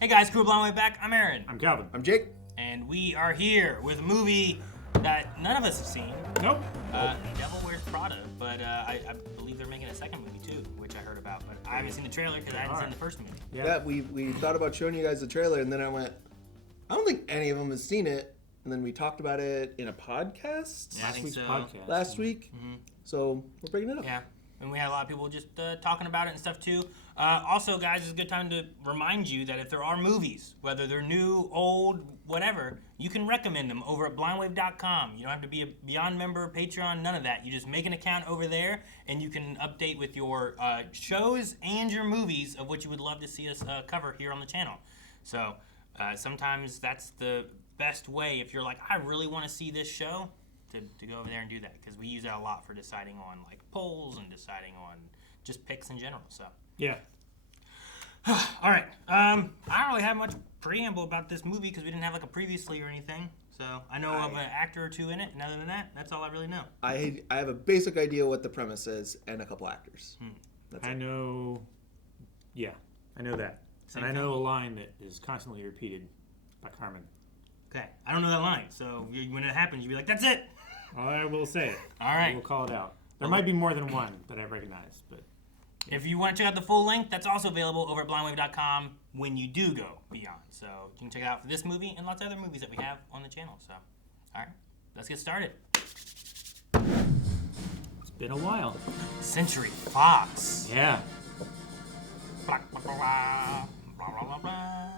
Hey guys, Crew Blonde Way back. I'm Aaron. I'm Calvin. I'm Jake. And we are here with a movie that none of us have seen. Nope. Devil Wears Prada, but I believe they're making a second movie too, which I heard about, but I haven't seen the trailer because I hadn't seen the first movie. Yeah, we thought about showing you guys the trailer, and then I went, I don't think any of them has seen it. And then we talked about it in a podcast last week. Mm-hmm. So we're bringing it up. Yeah, and we had a lot of people just talking about it and stuff too. Also, guys, it's a good time to remind you that if there are movies, whether they're new, old, whatever, you can recommend them over at blindwave.com. You don't have to be a Beyond member, Patreon, none of that. You just make an account over there, and you can update with your shows and your movies of what you would love to see us cover here on the channel. So sometimes that's the best way if you're like, I really want to see this show, to go over there and do that, because we use that a lot for deciding on like polls and deciding on just picks in general. So yeah. all right. I don't really have much preamble about this movie because we didn't have like a previously or anything. So I know of an actor or two in it, and other than that, that's all I really know. I have a basic idea what the premise is and a couple actors. I know that. Same and I thing. know a line that is constantly repeated by Carmen. Okay, I don't know that line, so when it happens, you'll be like, that's it. Well, I will say it. All right. We'll call it out. There might be more than one that I recognize, but If you want to check out the full link, that's also available over at blindwave.com when you do go beyond. So you can check it out for this movie and lots of other movies that we have on the channel. So, all right, let's get started. it's been a while. Century Fox. Yeah. Blah, blah, blah, blah, blah, blah, blah.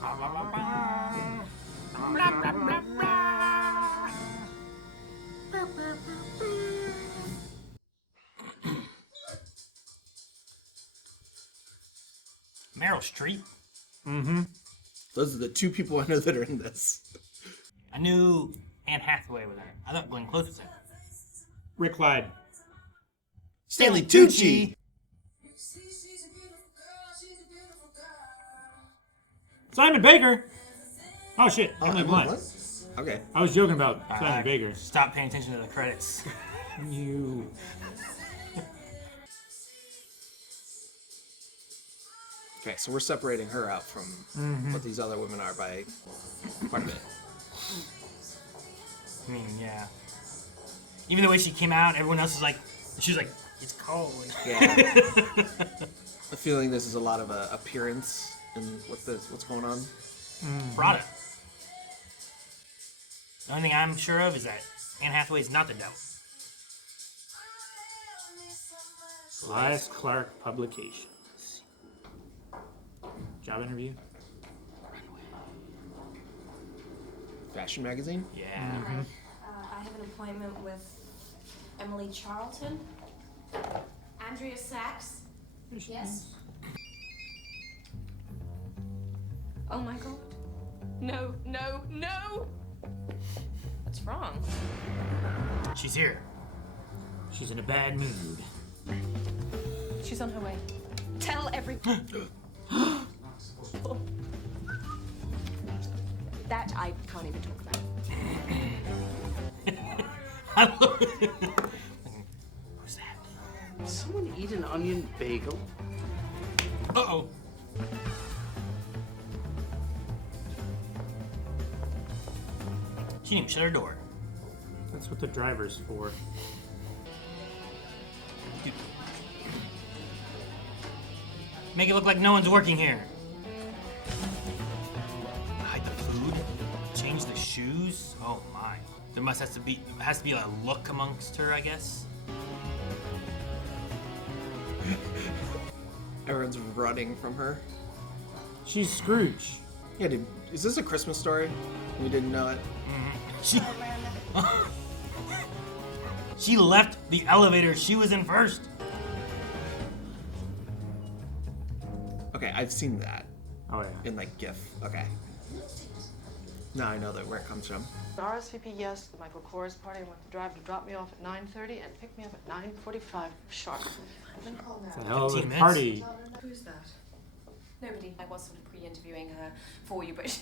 Blah, blah, blah, blah. Blah, blah, blah, blah. Meryl Streep. Mm-hmm. Those are the two people I know that are in this. I knew Anne Hathaway was in it. I thought Glenn Close was in it. Rick Clyde. Stanley Tucci. Simon Baker. Oh shit. Emily Emily Blunt. Blunt? Okay. I was joking about Simon Baker. Stop paying attention to the credits. You. Okay, so we're separating her out from what these other women are by quite a bit. I mean, yeah. Even the way she came out, everyone else was like, she was like, it's cold. Yeah. I'm feeling this is a lot of appearance and what's going on. Prada. The only thing I'm sure of is that Anne Hathaway's not the devil. Elias Clark Publications. Job interview? Fashion magazine? Yeah. I have an appointment with Emily Charlton. Andrea Sachs. Yes. Oh my god. No, no, no! What's wrong? She's here. She's in a bad mood. She's on her way. Tell everyone. That I can't even talk about. Who's that? Did someone eat an onion bagel? Uh-oh. She didn't even shut her door. That's what the driver's for. Make it look like no one's working here. Hide the food? Change the shoes? Oh my. There has to be a look amongst her, I guess. Everyone's running from her. She's Scrooge. Yeah, dude. Is this a Christmas story? We didn't know it. She left the elevator she was in first. Okay, I've seen that Oh yeah. in like GIF. Okay. Now I know where it comes from. RSVP yes to the Michael Kors party. I want the driver to drop me off at 9:30 and pick me up at 9:45 sharp. It's a hell of a 15 minutes. party. Who's that? Nobody. I was sort of pre-interviewing her for you, but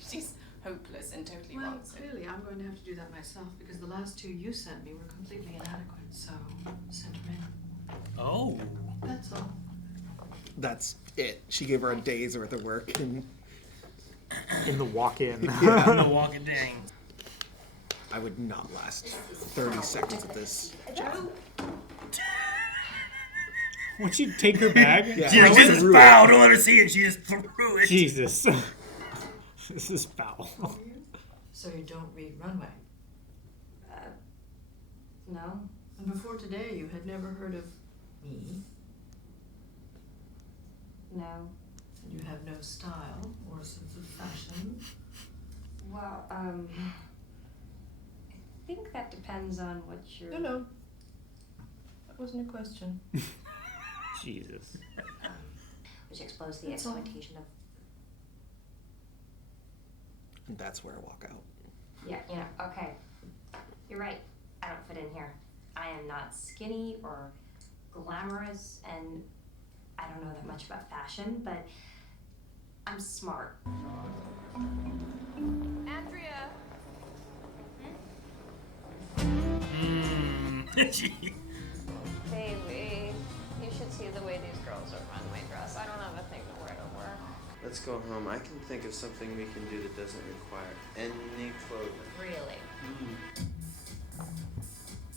she's hopeless and totally Well, wrong. So. clearly I'm going to have to do that myself because the last two you sent me were completely inadequate, so send her in. Oh. That's all. that's it. She gave her a day's worth of work. And In the walk-in. yeah, I'm the walking dang. I would not last 30 seconds of this. Would she take her bag? Yeah. She's like, I this went is through foul. Don't let her see it. She just threw it. Jesus. This is foul. So you don't read Runway. No. And before today, you had never heard of me. No. And you have no style or sense of fashion. Well, I think that depends on what you're... No. That wasn't a question. Jesus. Which exposed the That's all. exploitation of... And that's where I walk out. Yeah, okay. You're right. I don't fit in here. I am not skinny or glamorous, and I don't know that much about fashion, but I'm smart. Andrea. Baby, you should see the way these girls are runway dress. I don't have a thing to wear to work. Let's go home. I can think of something we can do that doesn't require any clothing. Really?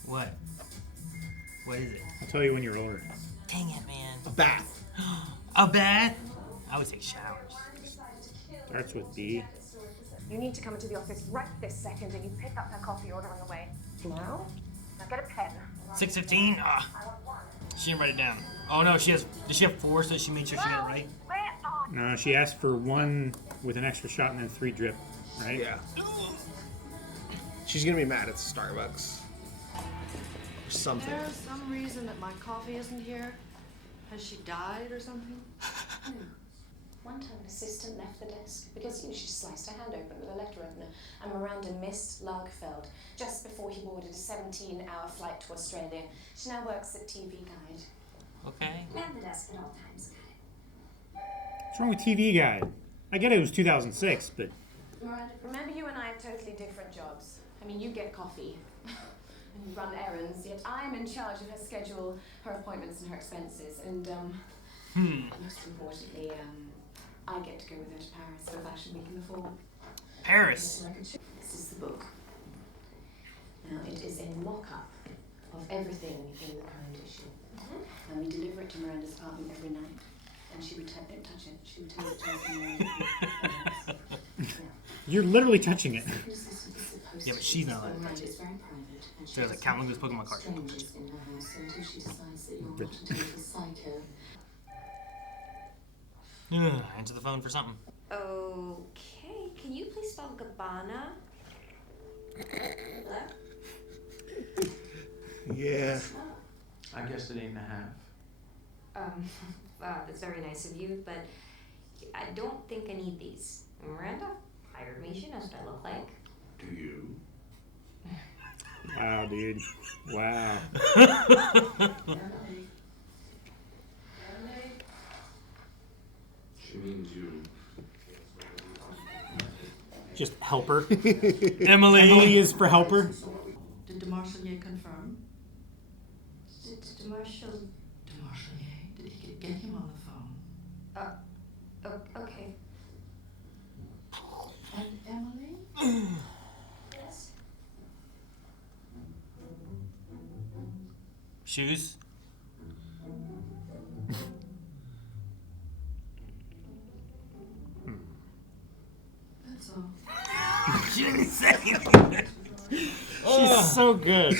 What? What is it? I'll tell you when you're older. Dang it, man. A bath. A bath? I would say showers. Starts with B. You need to come into the office right this second and you pick up her coffee order on the way. Now? Now get a pen. 6:15? She didn't write it down. Oh no, does she have 4 so she made sure she got it right? No, she asked for 1 with an extra shot and then 3 drip, right? Yeah. She's gonna be mad at Starbucks. Or something. There's some reason that my coffee isn't here. Has she died or something? One time an assistant left the desk because she sliced her hand open with a letter opener and Miranda missed Lagerfeld just before he boarded a 17-hour flight to Australia. She now works at TV Guide. Okay. Man the desk at all times. What's wrong with TV Guide? I get it was 2006, but Miranda, remember you and I have totally different jobs. I mean, you get coffee and you run errands, yet I am in charge of her schedule, her appointments and her expenses. And most importantly, I get to go with her to Paris for Fashion Week in the fall. Paris. This is the book. Now, it is a mock-up of everything in the current issue. And we deliver it to Miranda's apartment every night. And she don't touch it. She returns it to us in the you're literally touching it. Yeah, but she's not allowed to touch it. It's very private. And So there's a count. Look at this Pokemon card. strangers in her house until she decides that you're not a total psycho. Answer the phone for something. Okay, can you please spell Gabbana? Hello? Yeah. I guess it ain't a half. That's very nice of you, but I don't think I need these. Miranda hired me. She knows what I look like. Do you? Wow, dude. Wow. She means you. Just helper. Emily. Emily is for helper. Did de Marchelier confirm? Marshall. De Marchelier, did he get him on the phone? Okay. And Emily? Yes. Shoes. That's all. She didn't say anything. She's so good.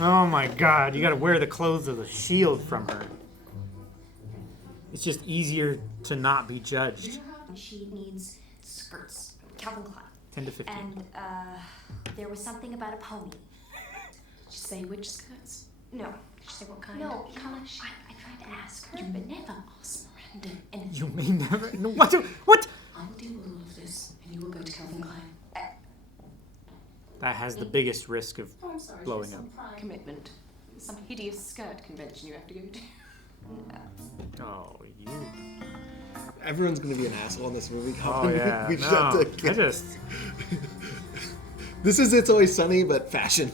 Oh my god, you gotta wear the clothes of the shield from her. It's just easier to not be judged. She needs skirts. Calvin Klein. 10 to 15. And there was something about a pony. Did she say which skirts? No. Did she say what kind? No, Colour? I tried to ask her, You but never ask Miranda anything. You may never. No, what? What? I will deal with all of this, and you will go to Calvin Klein. That has the biggest risk of Oh, I'm sorry. blowing she's up. some commitment. Some hideous skirt convention you have to go to. Oh, you. Everyone's gonna be an asshole in this movie. Oh yeah. We just No, have to I just. This is It's Always Sunny, but fashion.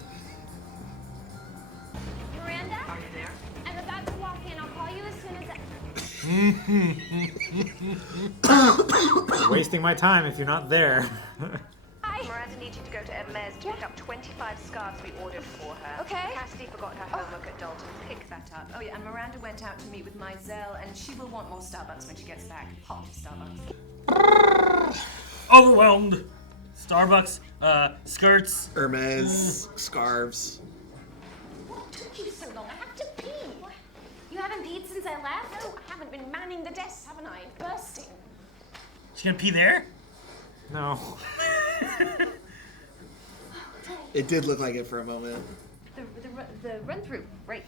Miranda? Are you there? I'm about to walk in. I'll call you as soon as I... Wasting my time if you're not there. Miranda needs you to go to Hermes to pick up 25 scarves we ordered for her. Okay. Cassidy forgot her homework at Dalton. Pick that up. Oh yeah, and Miranda went out to meet with Nigel, and she will want more Starbucks when she gets back. Hot Starbucks. Overwhelmed. Starbucks, skirts. Hermes, scarves. What took you so long? I have to pee. What? You haven't peed since I left? No, I haven't been manning the desks, haven't I? Bursting. She's gonna pee there? No. It did look like it for a moment. The run through, right?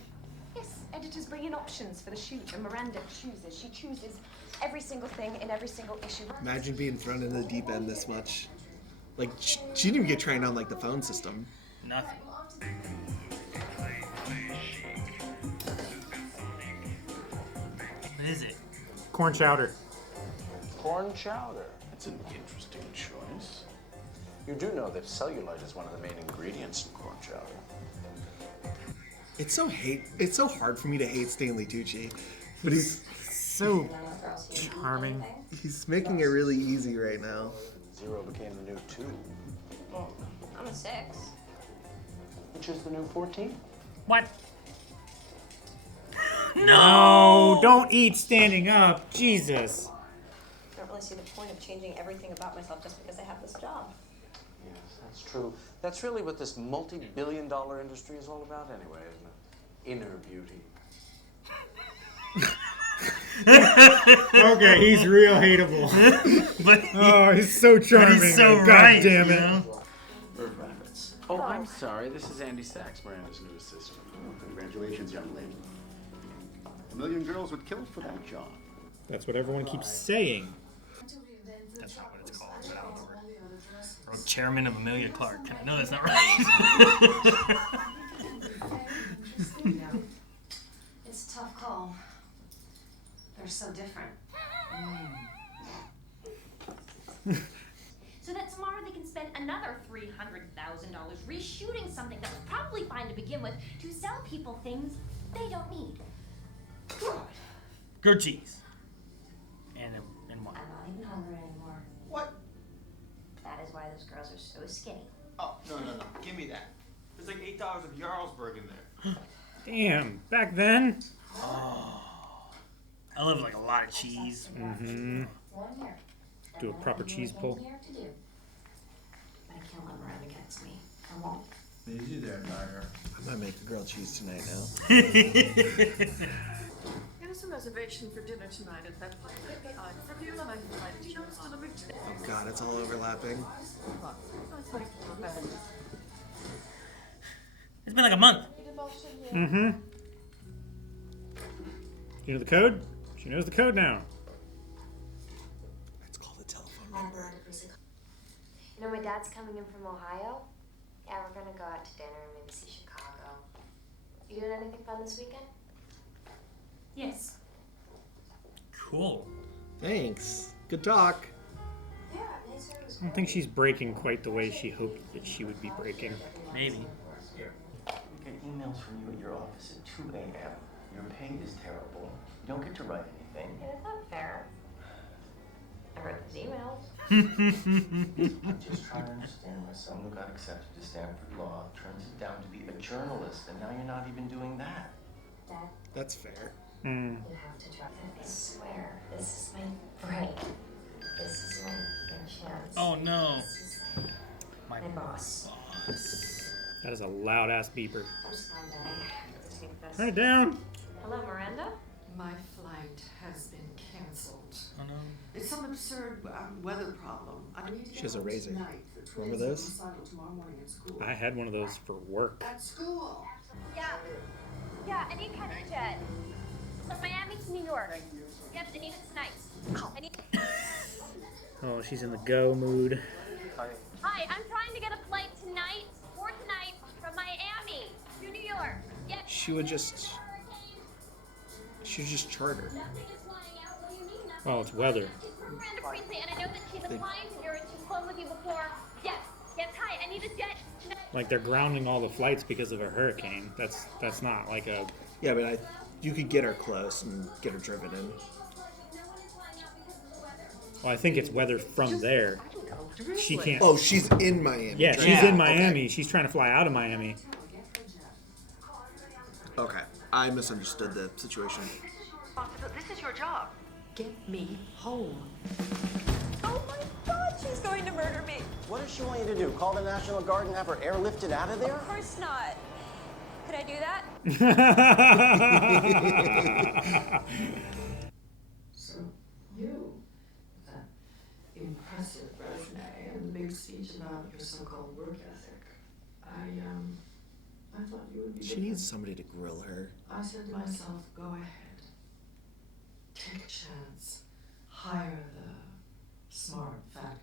Yes, editors bring in options for the shoot, and Miranda chooses. She chooses every single thing in every single issue. Imagine being thrown in the deep end this much. Like, she didn't even get trained on, like, the phone system. Nothing. What is it? Corn chowder. Corn chowder. That's an interesting choice. You do know that cellulite is one of the main ingredients in corn chowder. It's so hard for me to hate Stanley Tucci, but he's so charming. He's making it really easy right now. 0 became the new 2. Well, I'm a 6. Which is the new 14? What? No, don't eat standing up. Jesus. I don't really see the point of changing everything about myself just because I have this job. Yes, that's true. That's really what this multi-billion-dollar industry is all about anyway, isn't it? Inner beauty. Okay, he's real hateable. Oh, he's so charming. He's so God right. damn it. You know? Bird rabbits. Oh, I'm sorry. This is Andy Sachs, Miranda's new assistant. Oh, congratulations, young lady. A million girls would kill for that job. That's what everyone keeps saying. That's not what it's called, but I don't remember. Or chairman of Amelia Clark. I know that's not right. It's a tough call. They're so different. So that tomorrow they can spend another $300,000 reshooting something that was probably fine to begin with to sell people things they don't need. Goat cheese. And what? I'm not even hungry anymore. What? That is why those girls are so skinny. Oh, no. Give me that. There's like $8 of Jarlsberg in there. Damn, back then. Oh. I love like a lot of cheese. Mm-hmm. Do a proper cheese pull. But I can't let Miranda get to me. I won't. Easy there, Tiger. I might make a grilled cheese tonight now. Here's a reservation for dinner tonight at that place. From you, and I invited you on a big day. Oh God, it's all overlapping. It's been like a month. Mm-hmm. You know the code? She knows the code now. Let's call the telephone number. You know, my dad's coming in from Ohio. Yeah, we're gonna go out to dinner and maybe see Chicago. You doing anything fun this weekend? Yes. Cool. Thanks. Good talk. Yeah, I don't think she's breaking quite the way she hoped that she would be breaking. Maybe. We get emails from you at your office at 2 a.m. Your pay is terrible. You don't get to write anything. Yeah, that's not fair. I read those emails. I'm just trying to understand why someone who got accepted to Stanford Law turns it down to be a journalist, and now you're not even doing that. Dad, That's fair. Mm. you have to try. I swear, this is my break. This is my good chance. Oh no. This is My my boss. That is a loud ass beeper. I'm just glad that I have to take this. Turn it down. Hello, Miranda? My flight has been canceled. Oh no. It's some absurd weather problem. I need to She has a get home razor. tonight for Remember training those? recital tomorrow morning at school. I had one of those for work. At school. Yeah, I need to catch a jet. From Miami to New York. Yep, I need it tonight. I need. Oh, she's in the go mood. Hi, I'm trying to get a flight tonight from Miami to New York. Yep. She would just charter. Oh, it's weather. Miranda Priestley, and I know that she's applying to you and she's flown with you before. Yes, hi, I need a jet tonight. Like they're grounding all the flights because of a hurricane. That's not like a. Yeah, but you could get her close and get her driven in. Well, I think it's weather from there. She can't. Oh, she's in Miami. Yeah, she's in Miami. Okay. She's trying to fly out of Miami. Okay, I misunderstood the situation. This is your job. Get me home. Oh my God, she's going to murder me. What does she want you to do? Call the National Guard and have her airlifted out of there? Of course not. Could I do that? So, you, that impressive resume and the big speech about your so-called work ethic, I thought you would be She different. needs somebody to grill her. I said to myself, go ahead. Take a chance. Hire the smart fat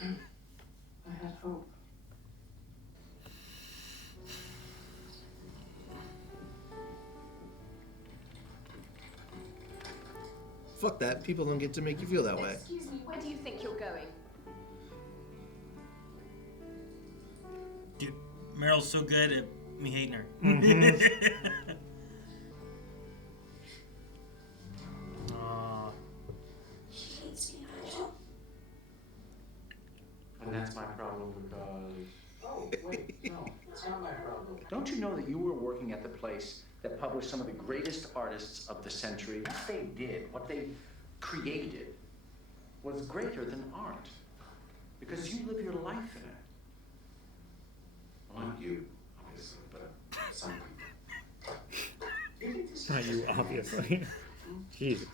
girl. I had hope. Fuck that. People don't get to make you feel that way. Excuse me, where do you think you're going? Dude, Meryl's so good at me hating her. He hates me, Nigel. And that's my problem because... Oh, wait, no, it's not my problem. Don't you know that you were working at the place that published some of the greatest artists of the century? What they did, what they created, was greater than art. Because you live your life in it. Well, not you, obviously, but some people. Not you, obviously. Jesus.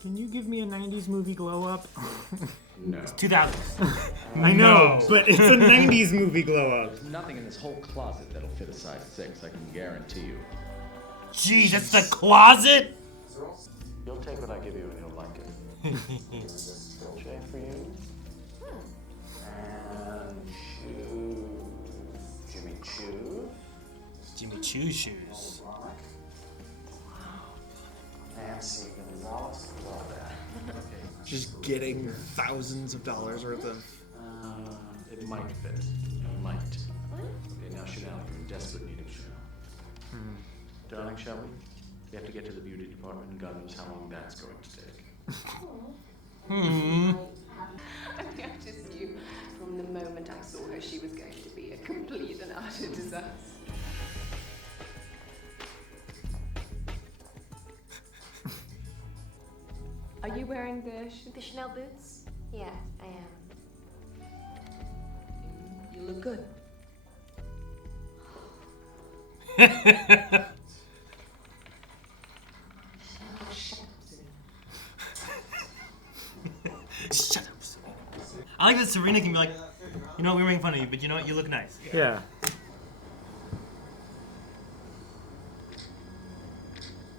Can you give me a 90s movie glow up? No. It's 2000s. I know, but it's a 90s movie glow up. There's nothing in this whole closet that'll fit a size 6, I can guarantee you. Jeez, that's the closet? You'll take what I give you and you'll like it. Jay for you. And shoes. Jimmy Choo. Jimmy Choo shoes. Nancy Gonzalez. Love that. Okay. Just getting thousands of dollars worth of... It might fit. It might. Okay, now Chanel, you're in desperate need of Chanel. Darling, shall we? We have to get to the beauty department, and God knows how long that's going to take. I just knew from the moment I saw her she was going to be a complete and utter disaster. Are you wearing the Chanel boots? Yeah, I am. You look good. Shut up. I like that Serena can be like, you know, we're making fun of you, but you know what? You look nice. Yeah.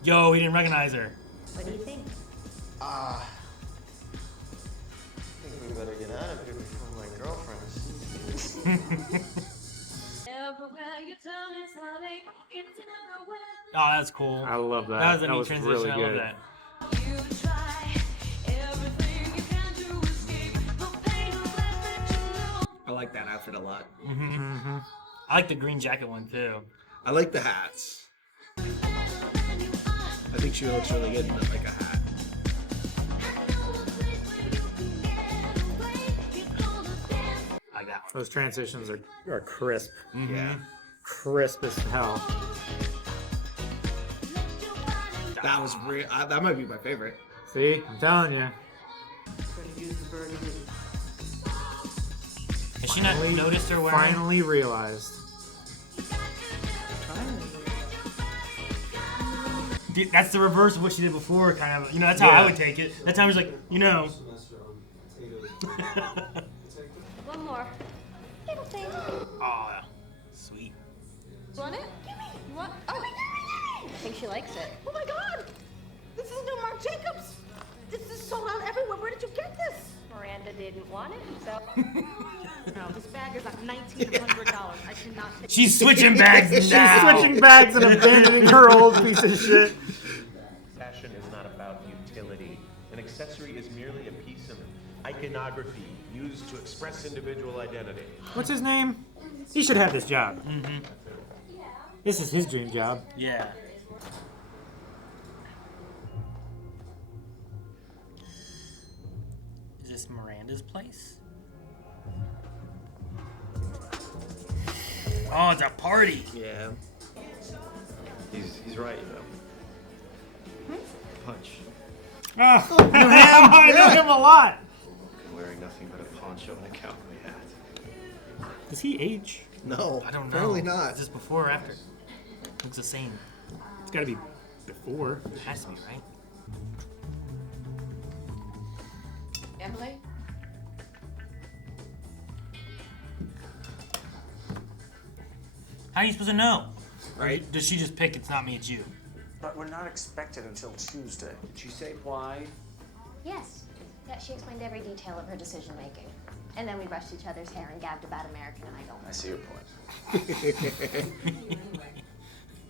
Yo, he didn't recognize her. What do you think? I think we better get out of here before my girlfriend sees me. Oh, that's cool. I love that. That was a neat was transition. really I good. love that. I like that outfit a lot. I like the green jacket one too. I like the hats. I think she looks really good in like a hat. I like that one. Those transitions are crisp. Yeah. Crisp as hell. That was real. That might be my favorite. See? I'm telling you. Has she not noticed her wearing? Finally realized. Dude, that's the reverse of what she did before, kind of. You know, that's how I would take it. That time was like, you know. One more. Little thing. Oh, sweet. Want it? You want? Oh. I think she likes it. Oh my God! This is new Marc Jacobs. This is sold out everywhere. Where did you get this? Miranda didn't want it, so. No, this bag is like $1,900. I cannot. She's switching bags now. She's switching bags and abandoning her old piece of shit. Fashion is not about utility. An accessory is merely a piece of iconography used to express individual identity. What's his name? He should have this job. Mm-hmm. This is his dream job. Yeah. Is this Miranda's place? Oh, it's a party. Yeah. He's right, though. Punch. Ah, I know him a lot. Wearing nothing but a poncho and a cowboy hat. Does he age? No, I don't know. apparently not. Is this before or after? Looks the same. It's got to be before. It has to be, right? Emily? How are you supposed to know? Right? Does she just pick, it's not me, it's you? But we're not expected until Tuesday. Did she say why? Yes. Yeah, she explained every detail of her decision making. And then we brushed each other's hair and gabbed about American Idol. I see your point.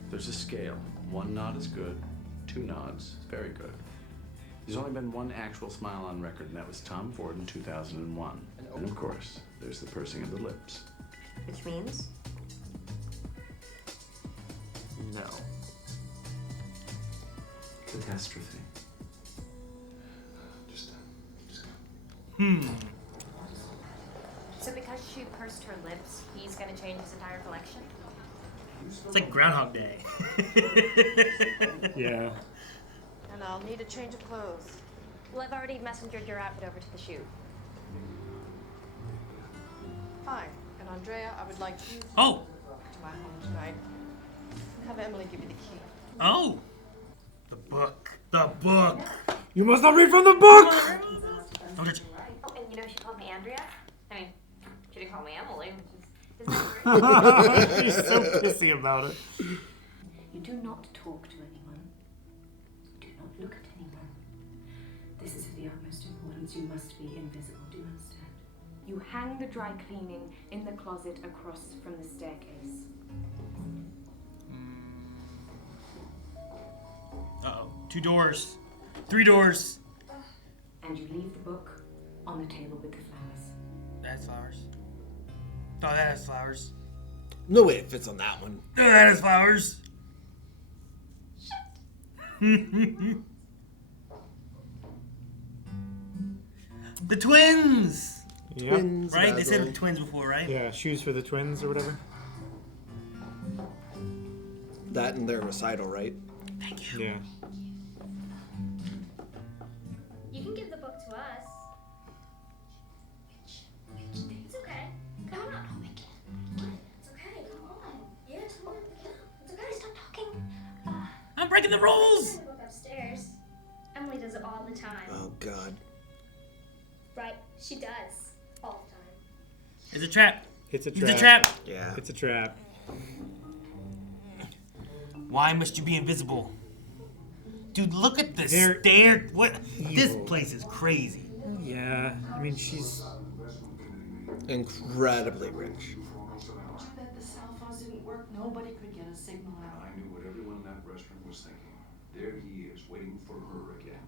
There's a scale. 1 nod is good, 2 nods, very good. There's only been 1 actual smile on record, and that was Tom Ford in 2001. And of course, there's the pursing of the lips. Which means? No. Catastrophe. So because she pursed her lips, he's gonna change his entire collection? It's like Groundhog Day. Yeah. And I'll need a change of clothes. Well, I've already messengered your outfit over to the shoot. Hi, and Andrea, I would like you to Oh! to my home tonight. Have Emily give you the key. Oh! The book. The book. You must not read from the book! Don't touch it. Oh, and you know she called me Andrea? I mean, she didn't call me Emily, which is... Isn't that great? She's so pissy about it. You do not talk to anyone. Do not look at anyone. This is of the utmost importance. You must be invisible. Do you understand? You hang the dry cleaning in the closet across from the staircase. Uh-oh. 2 doors. 3 doors. And you leave the book on the table with the flowers. That's flowers. Oh, that has flowers. No way it fits on that one. Oh, that has flowers. The twins! Yep. Twins, Right? They Basil. said twins before, right? Yeah, shoes for the twins or whatever. That and their recital, right? Thank you. Yeah. You can give the book to us. It's okay. Come on. It's okay. Come on. Yeah, come on. It's okay. Stop talking. I'm breaking the rules! The book upstairs. Emily does it all the time. Oh, God. Right? She does. All the time. It's a trap. It's a It's trap. a trap. Yeah. It's a trap. Why must you be invisible? Dude, look at the They're stair. What? This evil. place is crazy. Yeah, I mean, she's... Incredibly rich. Too bad the cell phones didn't work. Nobody could get a signal out. I knew what everyone in that restaurant was thinking. There he is, waiting for her again.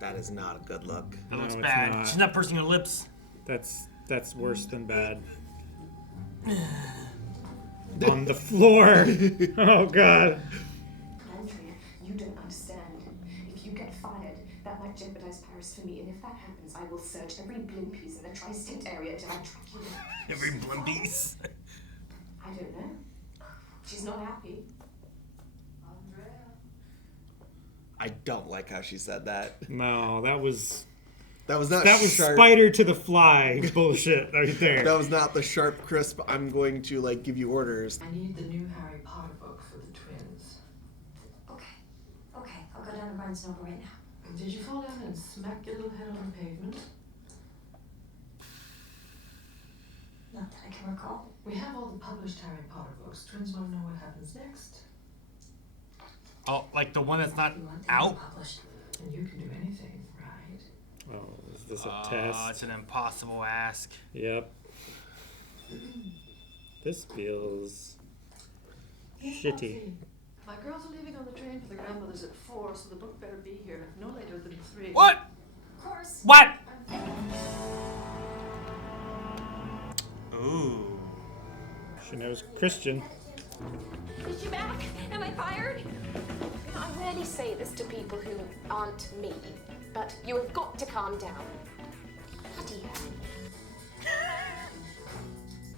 That is not a good look. That looks it's bad. not. She's not pursing her lips. That's worse than bad. On the floor. Oh, God. Andrea, you don't understand. If you get fired, that might jeopardize Paris for me. And if that happens, I will search every blimpies in the tri-state area till I track you down. Every blimpies. I don't know. She's not happy. I don't like how she said that. No, that was not that was sharp. spider to the fly bullshit right there. That was not the sharp, crisp, I'm going to, like, give you orders. I need the new Harry Potter book for the twins. Okay. Okay, I'll go down to Barnes & Noble right now. Did you fall down and smack your little head on the pavement? Not that I can recall. We have all the published Harry Potter books. Twins want to know what happens next. Oh, like the one that's not You want them out? published, and you can do anything, right? Oh, is this a test? It's an impossible ask. Yep. This feels shitty. My girls are leaving on the train for the grandmother's at 4, so the book better be here no later than 3. What? Of course. What? Ooh. She knows Christian. Is she back? Am I fired? I rarely say this to people who aren't me, but you have got to calm down. Bloody hell.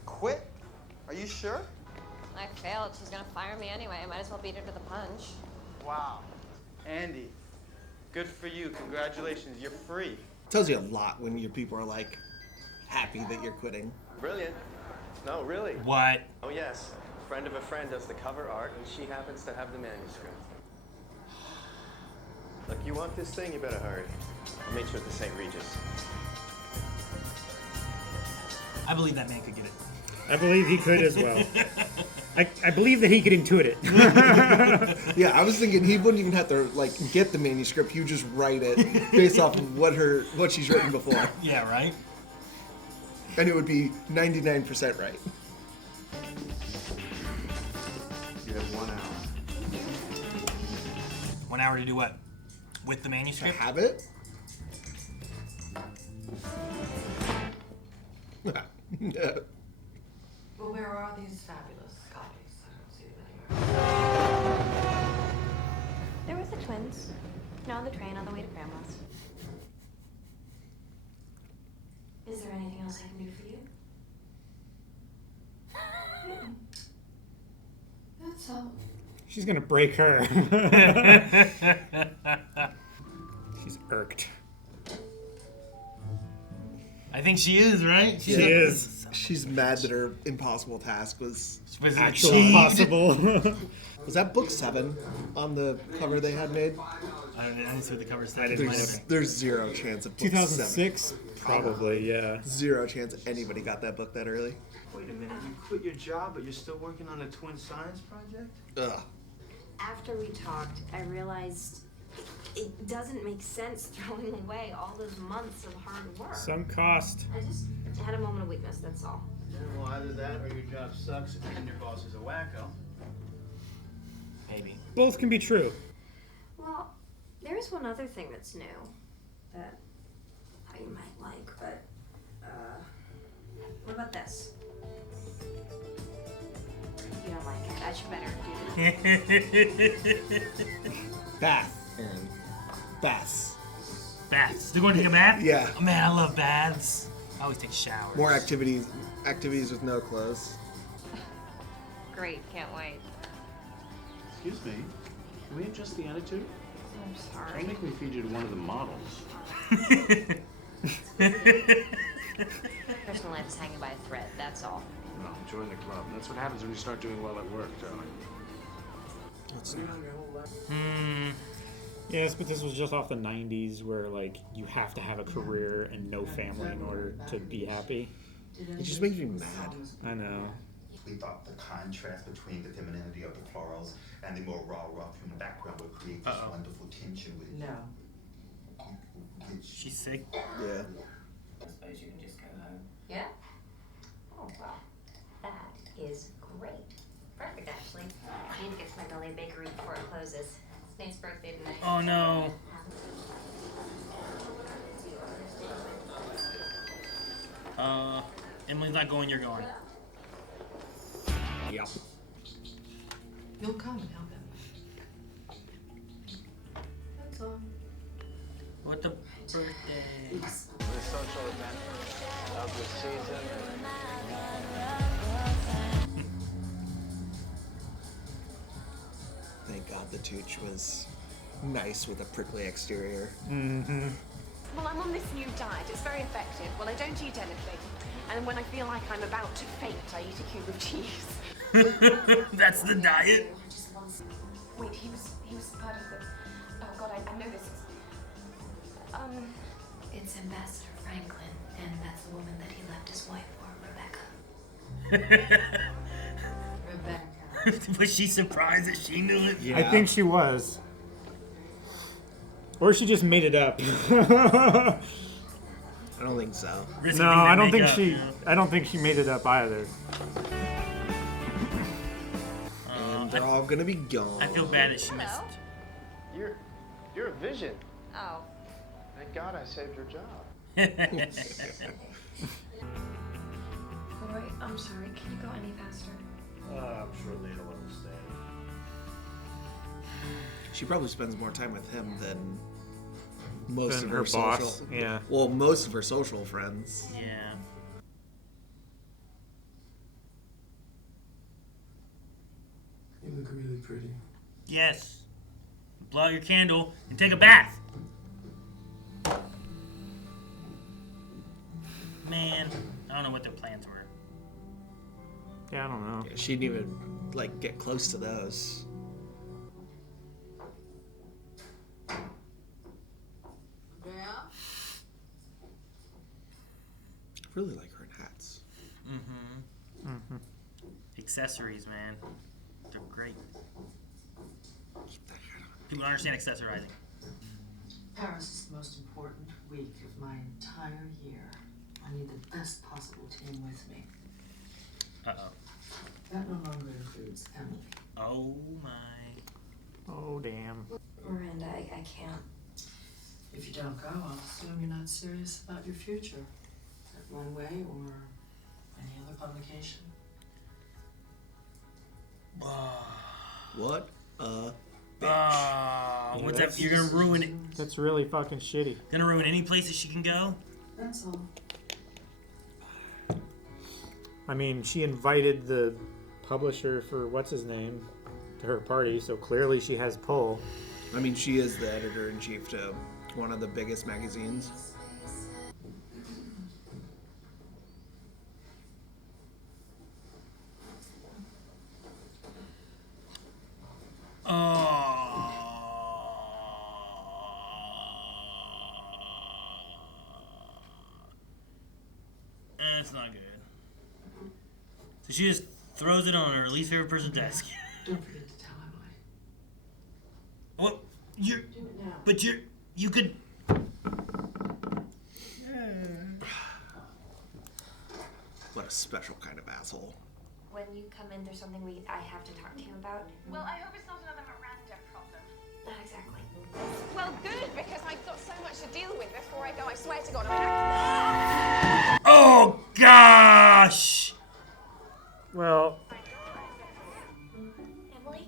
Quit? Are you sure? I failed. She's gonna fire me anyway. I might as well beat her to the punch. Wow. Andy, good for you. Congratulations. You're free. Tells you a lot when your people are like happy that you're quitting. Brilliant. No, really. What? Oh, yes. A friend of a friend does the cover art, and she happens to have the manuscript. Look, you want this thing, you better hurry. I'll meet you at the St. Regis. I believe that man could get it. I believe he could as well. I believe that he could intuit it. Yeah, I was thinking he wouldn't even have to like get the manuscript. He would just write it based off of what she's written before. Yeah, right? And it would be 99% right. You have 1 hour. 1 hour to do what? With the manuscript? To have it? No. Well, where are these fabulous copies? I don't see them anywhere. They're with the twins. Now on the train on the way to Grandma's. Is there anything else I can do for you? That's all. She's gonna break her. She's irked. I think she is, right? She is. She's mad that her impossible task was actually impossible. Was that book 7 on the cover they had made? I didn't see what the cover said. There's zero chance of book 2006? 7. Probably, yeah. Zero chance anybody got that book that early. Wait a minute, you quit your job, but you're still working on a twin science project? Ugh. After we talked, I realized it doesn't make sense throwing away all those months of hard work. Some cost. I just had a moment of weakness, that's all. Yeah, well, either that or your job sucks and your boss is a wacko. Maybe. Both can be true. Well, there is one other thing that's new that you might like, but what about this? You don't like it. That's better. Bath, Aaron. Baths. Baths. Still going to take a bath? Yeah. Oh, man, I love baths. I always take showers. More activities with no clothes. Great, can't wait. Excuse me. Can we adjust the attitude? I'm sorry. Don't make me feed you to one of the models. Personal life is hanging by a thread, that's all. No, join the club. That's what happens when you start doing well at work, darling. Yes, but this was just off the 90s where, like, you have to have a career and no family in order to be happy. It just makes me mad. I know. We thought the contrast between the femininity of the florals and the more raw, rough human background would create this wonderful tension with... No. She's sick? Yeah. I suppose you can just go home. Yeah? Oh, well, that is great. Perfect, actually. I need to get to my Meryl bakery before it closes. It's Nate's birthday tonight. Oh, no. Emily's not going, you're going. Yep. You'll come and help him. That's all. What the birthday? The social event of the season. Thank God the Tooch was nice with a prickly exterior. Mm-hmm. Well, I'm on this new diet. It's very effective. Well, I don't eat anything. And when I feel like I'm about to faint, I eat a cube of cheese. That's the diet? Wait, he was part of the... Oh, God, I know this is... It's Ambassador Franklin, and that's the woman that he left his wife for, Rebecca. Rebecca. Was she surprised that she knew it? Yeah. I think she was. Or she just made it up. I don't think so. No, I don't think she. I don't think she made it up either. And They're all gonna be gone. I feel bad that she missed. You're a vision. Oh. Thank God I saved your job. Roy, I'm sorry. Can you go any faster? I'm sure they don't understand. She probably spends more time with him than most of her boss. social. Yeah. Well, most of her social friends. Yeah. You look really pretty. Yes. Blow out your candle and take a bath. Man, I don't know what their plans were. Yeah, I don't know. Yeah, she didn't even like get close to those. Yeah. I really like her in hats. Accessories, man. They're great. People don't understand accessorizing. Paris is the most important week of my entire year. I need the best possible team with me. Uh-oh. That no longer includes Emily. Oh, my. Oh, damn. Miranda, I can't. If you don't go, I'll assume you're not serious about your future. At Runway or any other publication. What a bitch. What's that? You're gonna ruin it. That's really fucking shitty. Gonna ruin any place that she can go? That's all. I mean, she invited the publisher for what's his name to her party, so clearly she has pull. I mean, she is the editor-in-chief to one of the biggest magazines. That's not good. So she just throws it on her least favorite person's desk. Don't forget to tell Emily. Well, you could. What a special kind of asshole. When you come in, there's something I have to talk to you about. Well, I hope it's not another Miranda problem. Not exactly. Well, good, because I've got so much to deal with before I go. I swear to God. Oh, gosh! Well. Emily?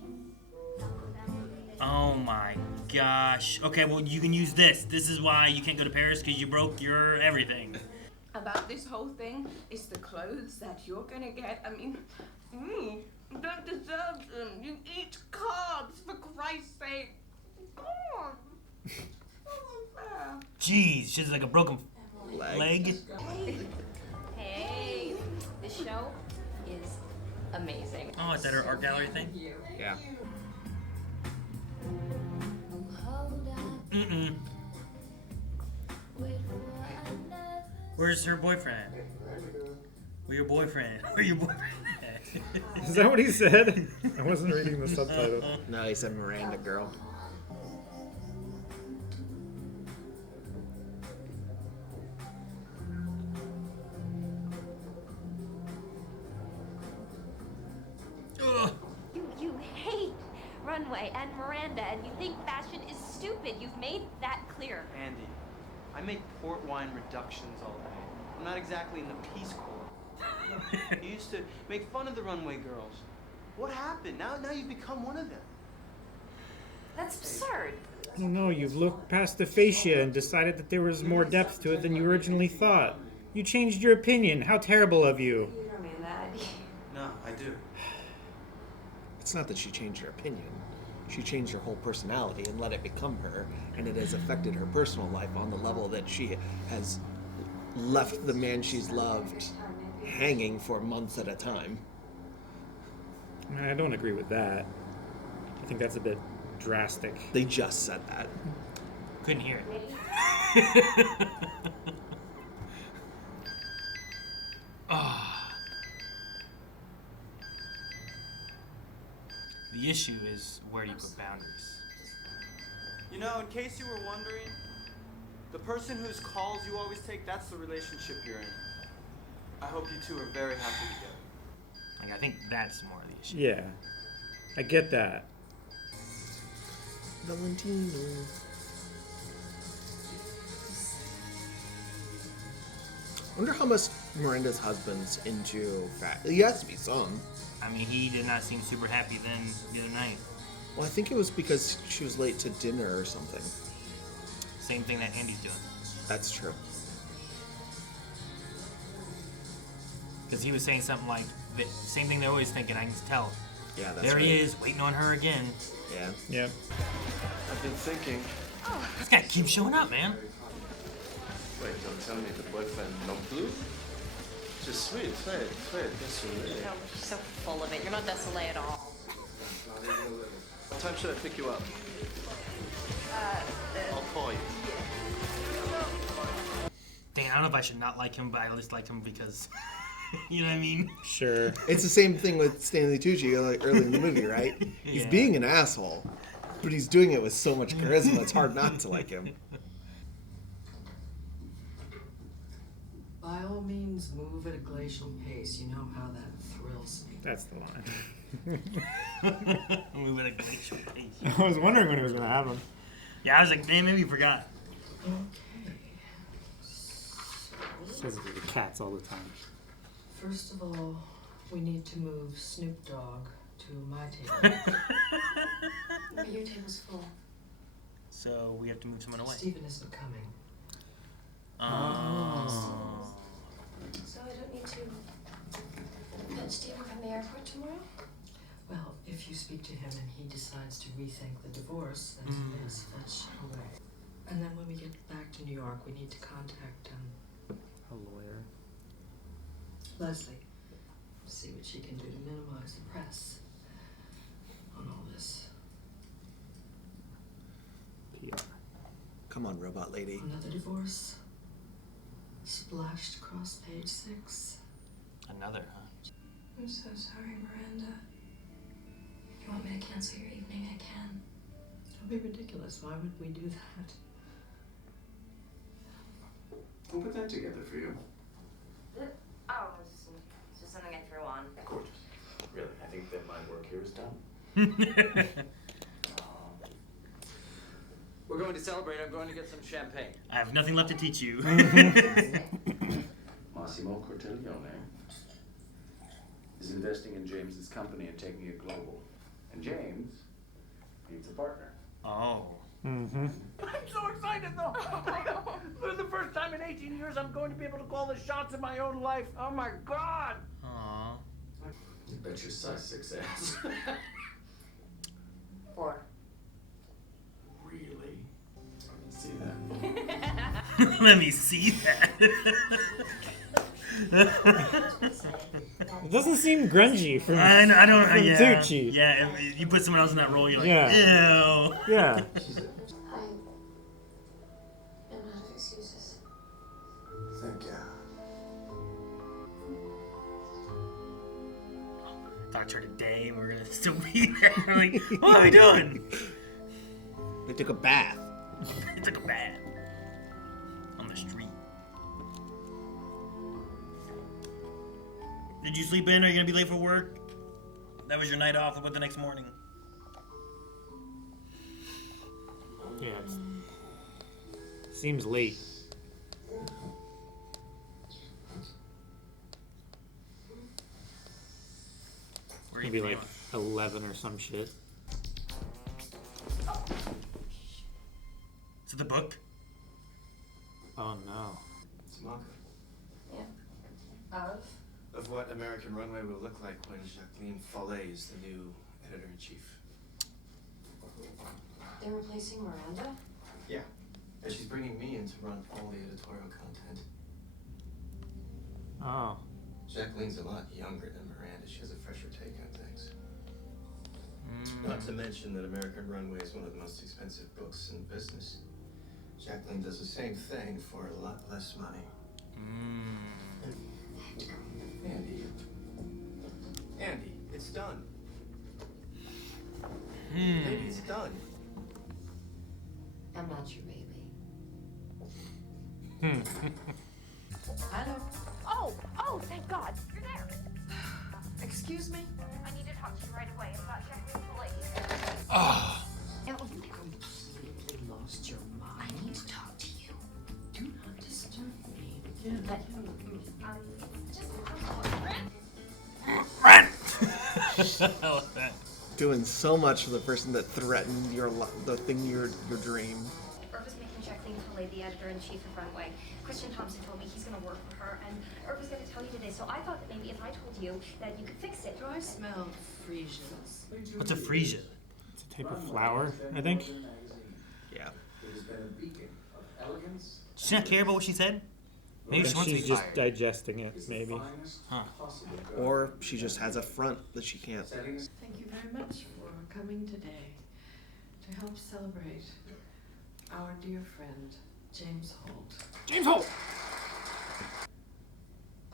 Oh, my gosh. Okay, well, you can use this. This is why you can't go to Paris, because you broke your everything. About this whole thing is the clothes that you're gonna get. I mean, you don't deserve them. You eat carbs, for Christ's sake. Come on. Jeez, she's like a broken leg. Hey, this show is amazing. Oh, is that her art gallery thing? Yeah. Mm-mm. Where's her boyfriend? Where's your boyfriend? Where's your boyfriend? Is that what he said? I wasn't reading the subtitle. No, he said Miranda girl. You hate Runway and Miranda, and you think fashion is stupid. You've made that clear. Andy, I make port wine reductions all day. I'm not exactly in the Peace Corps. You used to make fun of the Runway girls. What happened? Now you've become one of them. That's absurd. Oh no, you've looked past the fascia and decided that there was more depth to it than you originally thought. You changed your opinion. How terrible of you. You don't mean that. No, I do. It's not that she changed her opinion. She changed her whole personality and let it become her, and it has affected her personal life on the level that she has left the man she's loved hanging for months at a time. I don't agree with that. I think that's a bit drastic. They just said that. Couldn't hear it. The issue is, where do you put boundaries? You know, in case you were wondering, the person whose calls you always take, that's the relationship you're in. I hope you two are very happy together. Like, I think that's more of the issue. Yeah. I get that. Valentino. I wonder how much Miranda's husband's into fat. He has to be some. I mean, he did not seem super happy then the other night. Well, I think it was because she was late to dinner or something. Same thing that Andy's doing. That's true. Because he was saying something like, the same thing they're always thinking, I can tell. Yeah, that's there right. he is, waiting on her again. Yeah. Yep. I've been thinking. This guy keeps showing up, man. Wait, don't tell me the boyfriend non plus? Je suis très, très désolé. No, you're so full of it. You're not désolé at all. What time should I pick you up? I'll call you. Dang, I don't know if I should not like him, but I just like him because, you know what I mean? Sure. It's the same thing with Stanley Tucci like early in the movie, right? He's Yeah. being an asshole, but he's doing it with so much charisma, it's hard not to like him. By all means, move at a glacial pace. You know how that thrills me. That's the line. Move at a glacial pace. I was wondering when he was gonna have him. Yeah, I was like, man, maybe you forgot. Says it to the cats all the time. First of all, we need to move Snoop Dogg to my table. But your table's full. So we have to move someone away. Stephen isn't coming. Oh. So I don't need to fetch Stephen from the airport tomorrow? Well, if you speak to him and he decides to rethink the divorce, then yes, fetch away. And then when we get back to New York, we need to contact A lawyer. Leslie. See what she can do to minimize the press on all this. PR. Come on, robot lady. Another divorce. Splashed across page 6. Another, huh? I'm so sorry, Miranda. If you want me to cancel your evening, I can. Don't be ridiculous. Why would we do that? We'll put that together for you. Oh, it's just something I threw on. Gorgeous. Really, I think that my work here is done. We're going to celebrate. I'm going to get some champagne. I have nothing left to teach you. Massimo Cortilione is investing in James's company and taking it global. And James needs a partner. Oh. Mm-hmm. I'm so excited, though. For the first time in 18 years, I'm going to be able to call the shots in my own life. Oh, my God. Aww. You bet your size 6 ass. 4. Really? See that? Let me see that. It doesn't seem grungy from I don't. from Yeah. Tucci. Yeah. If you put someone else in that role, you're like, Yeah. ew. Yeah. I am out of excuses. Thank God. Thought I tried a day and we're gonna still be there. Like, what are we doing? They took a bath. They took a bath on the street. Did you sleep in? Are you gonna be late for work? That was your night off. What about the next morning? Yeah. Seems late. Where are you Maybe like feeling? 11 or some shit. Is it the book? Oh no. It's a mock-up Of? of what American Runway will look like when Jacqueline Follet is the new editor-in-chief. They're replacing Miranda? Yeah. And she's bringing me in to run all the editorial content. Oh. Jacqueline's a lot younger than Miranda. She has a fresher take on things. Not to mention that American Runway is one of the most expensive books in business. Jacqueline does the same thing for a lot less money. Andy, it's done. Baby, it's done. I'm not your baby. Hello. Oh, thank God. You're there. Excuse me? I needed talk to you right away about Jacqueline Foley. Oh. You completely lost your mind. I need to talk to you. Do not disturb me. Yeah, But, just I love that. Doing so much for the person that threatened the thing your dream. Irv is making Jacqueline Foley the editor-in-chief of Runway. Christian Thompson told me he's going to work for her, and Irv was going to tell you today, so I thought that maybe if I told you that you could fix it. Do I smell freesias? What's a freesia? It's a type of flower, I think. Yeah. Does she not care about what she said? Maybe she wants to be She's just fired. digesting it, maybe. Huh. Or she just has a front that she can't. Thank you very much for coming today to help celebrate our dear friend, James Holt. James Holt!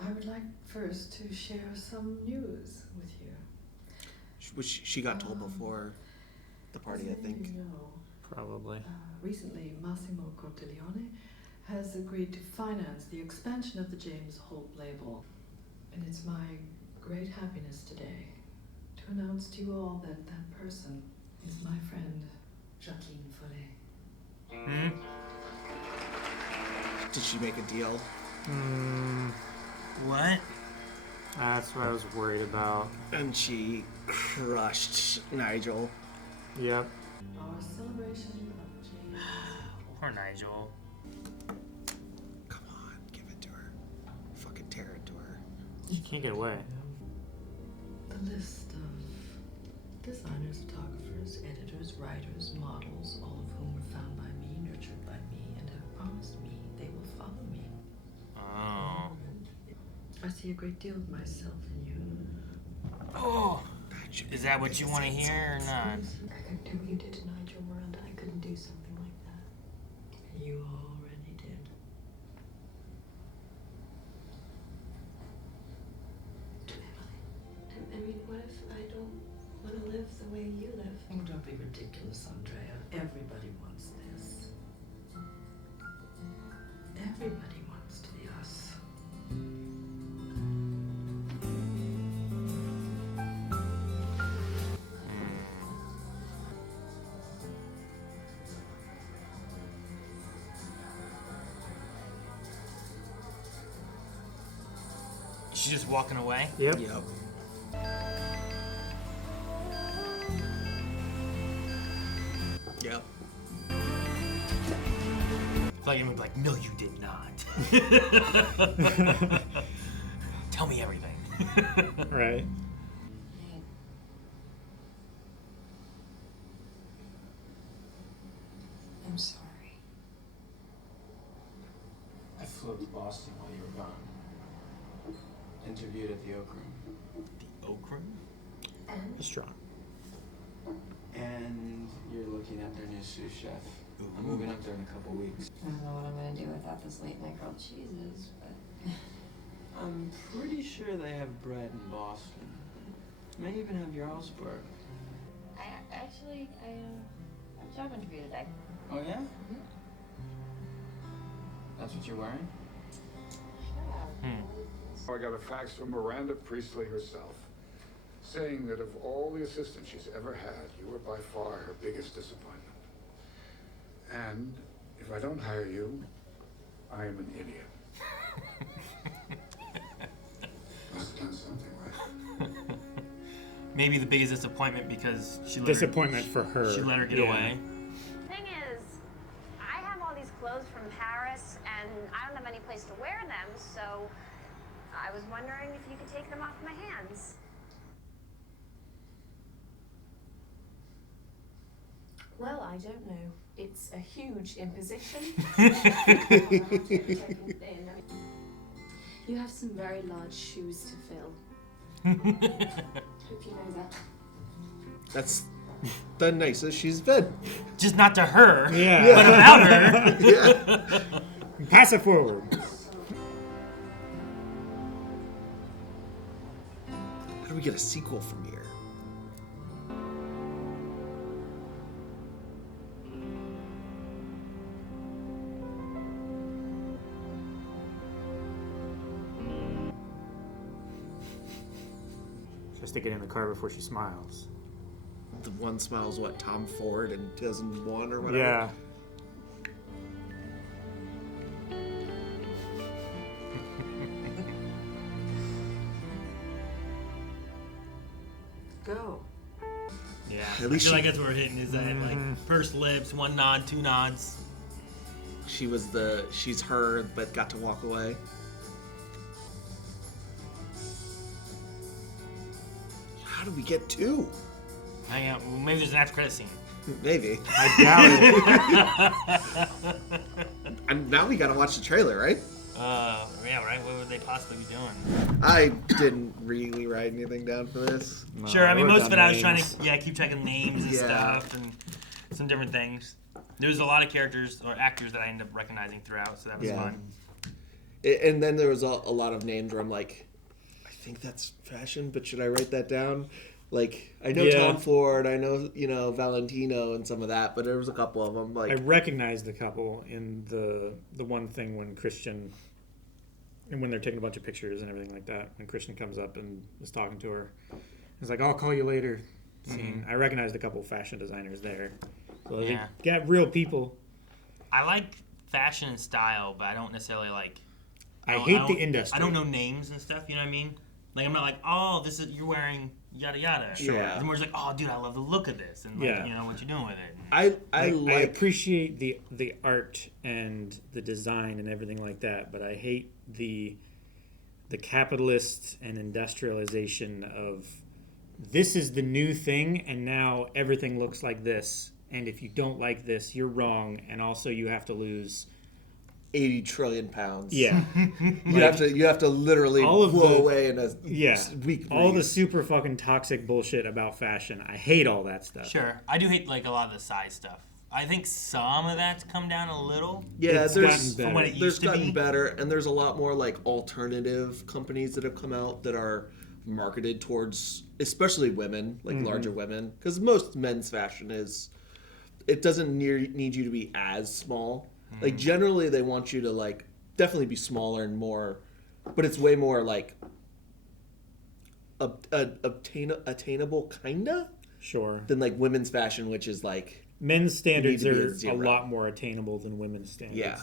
I would like first to share some news with you. Which she got told before the party, I think. You know, Probably. recently, Massimo Corteleone has agreed to finance the expansion of the James Holt label. And it's my great happiness today to announce to you all that that person is my friend, Jacqueline Foley. Hmm? Did she make a deal? What? That's what I was worried about. And she crushed Nigel. Yep. Our celebration of James. Poor Nigel. Come on, give it to her. Fucking tear it to her. She can't get away. The list of designers, photographers, editors, writers, models, all of whom were found by me, nurtured by me, and have promised me they will follow me. Oh. I see a great deal of myself in you. Oh. Is that what you want to hear or not? I couldn't do what you did to Nigel, Miranda. I couldn't do something like that. You already did. I mean, what if I don't want to live the way you live? Oh, don't be ridiculous, Andrea. Everybody wants this. Everybody wants to be us. She's just walking away? Yep. Yep. Yep. It's like I'm like, no, you did not. Tell me everything. Right. I'm sorry. I flew to Boston while you were gone. Interviewed at the Oak Room. The Oak Room? Strong. And you're looking at their new sous chef. I'm moving up there in a couple weeks. I don't know what I'm going to do without this late night grilled cheeses, but... I'm pretty sure they have bread in Boston. May even have your Jarlsberg. I have a job interview today. Oh yeah? That's what you're wearing? I got a fax from Miranda Priestley herself, saying that of all the assistants she's ever had, you were by far her biggest disappointment. And if I don't hire you, I am an idiot. Must have done something right. Maybe the biggest disappointment because she let Disappointment for her. She let her get Yeah. away. Thing is, I have all these clothes from Paris, and I don't have any place to wear them, so I was wondering if you could take them off my hands. Well, I don't know. It's a huge imposition. You have some very large shoes to fill. Hope you know that. That's the nicest she's been. Just not to her, Yeah. but about her. Yeah. Pass it forward. How do we get a sequel from here? Has to get in the car before she smiles. The one smiles, what, Tom Ford in 2001 or whatever? Yeah. Go. Yeah, At least I feel she- like that's what we're hitting is that like pursed lips, one nod, two nods. She's her, but got to walk away. How do we get two? Hang on, maybe there's an after credit scene. Maybe. I doubt it. And now we gotta watch the trailer, right? Yeah, right. What would they possibly be doing? I didn't really write anything down for this. Sure, I mean most of it I was trying to keep checking names and Yeah. stuff and some different things. There was a lot of characters or actors that I ended up recognizing throughout, so that was fun. And then there was a lot of names where I'm like, I think that's fashion, but should I write that down? Like, I know Tom Ford, I know, Valentino and some of that, but there was a couple of them. Like, I recognized a couple in the one thing when Christian, and when they're taking a bunch of pictures and everything like that, when Christian comes up and is talking to her, he's like, I'll call you later. Scene. I recognized a couple of fashion designers there. So Yeah. they got real people. I like fashion and style, but I don't necessarily like. I hate the industry. I don't know names and stuff. You know what I mean? Like I'm not like, oh, this is you're wearing yada yada. Sure. Yeah. It's more just like, oh, dude, I love the look of this, and like, you know what you're doing with it. I appreciate the art and the design and everything like that, but I hate the capitalist and industrialization of this is the new thing, and now everything looks like this. And if you don't like this, you're wrong, and also you have to lose 80 trillion pounds. Yeah, you have to literally blow away in a week. All the super fucking toxic bullshit about fashion. I hate all that stuff. Sure, I do hate like a lot of the size stuff. I think some of that's come down a little. Yeah, It's from what it used there's to gotten be. better, and there's a lot more like alternative companies that have come out that are marketed towards especially women, like larger women, because most men's fashion it doesn't need you to be as small. Like generally they want you to like definitely be smaller and more, but it's way more like attainable kinda. Sure. Than like women's fashion, which is like men's standards you need to are be a zero. a lot more attainable than women's standards. Yeah.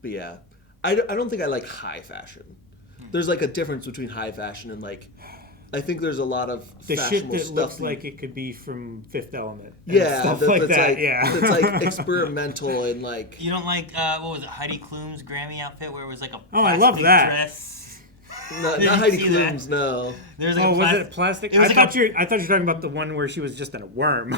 But yeah, I don't think I like high fashion. There's like a difference between high fashion and like, I think there's a lot of the shit fashionable that stuff. looks like it could be from Fifth Element. And Yeah, stuff that's like that. like, Yeah, it's like experimental and like. You don't like what was it, Heidi Klum's Grammy outfit where it was like a I love plastic that. dress. Not Did you Heidi see Klum's, that? no. There's like was it plastic? It was I thought you were talking about the one where she was just in a worm.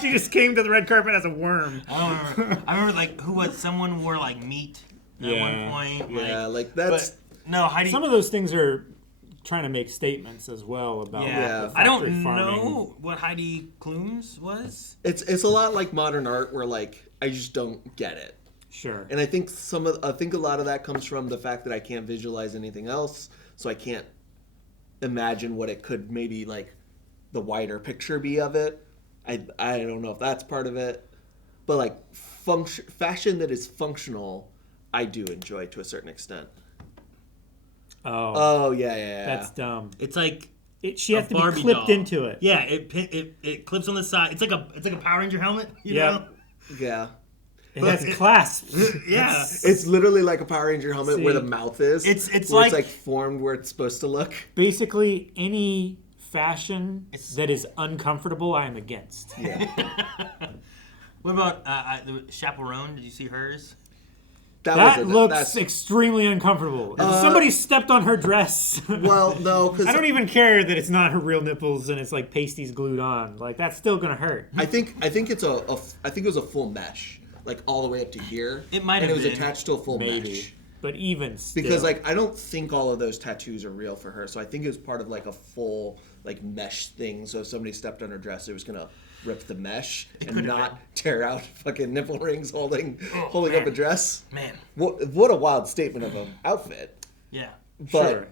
She just came to the red carpet as a worm. I don't remember. I remember like someone wore like meat at one point. Yeah, like that's. But, no, Heidi. Some of those things are trying to make statements as well about. Yeah, the I don't factory farming. know what Heidi Klum's was. It's a lot like modern art where like I just don't get it. Sure. And I think a lot of that comes from the fact that I can't visualize anything else, so I can't imagine what it could maybe like the wider picture be of it. I don't know if that's part of it, but like fashion that is functional, I do enjoy to a certain extent. Oh yeah. That's dumb. It's like she has to be Barbie clipped doll. into it. Yeah, it clips on the side. It's like a Power Ranger helmet. You know? Yeah. It has clasps. Yeah. It's literally like a Power Ranger helmet where the mouth is. It's where like it's like formed where it's supposed to look. Basically, any fashion that is uncomfortable, I am against. Yeah. What about the chaperone? Did you see hers? That looks extremely uncomfortable. If somebody stepped on her dress. Well, no, because I don't even care that it's not her real nipples and it's like pasties glued on. Like that's still gonna hurt. I think it was a full mesh, like all the way up to here. It might have and it was been. attached to a full mesh. But even still. Because like I don't think all of those tattoos are real for her, so I think it was part of like a full like mesh thing. So if somebody stepped on her dress, it was gonna rip the mesh and not tear out fucking nipple rings holding up a dress. Man, what a wild statement of an outfit. Yeah, but sure.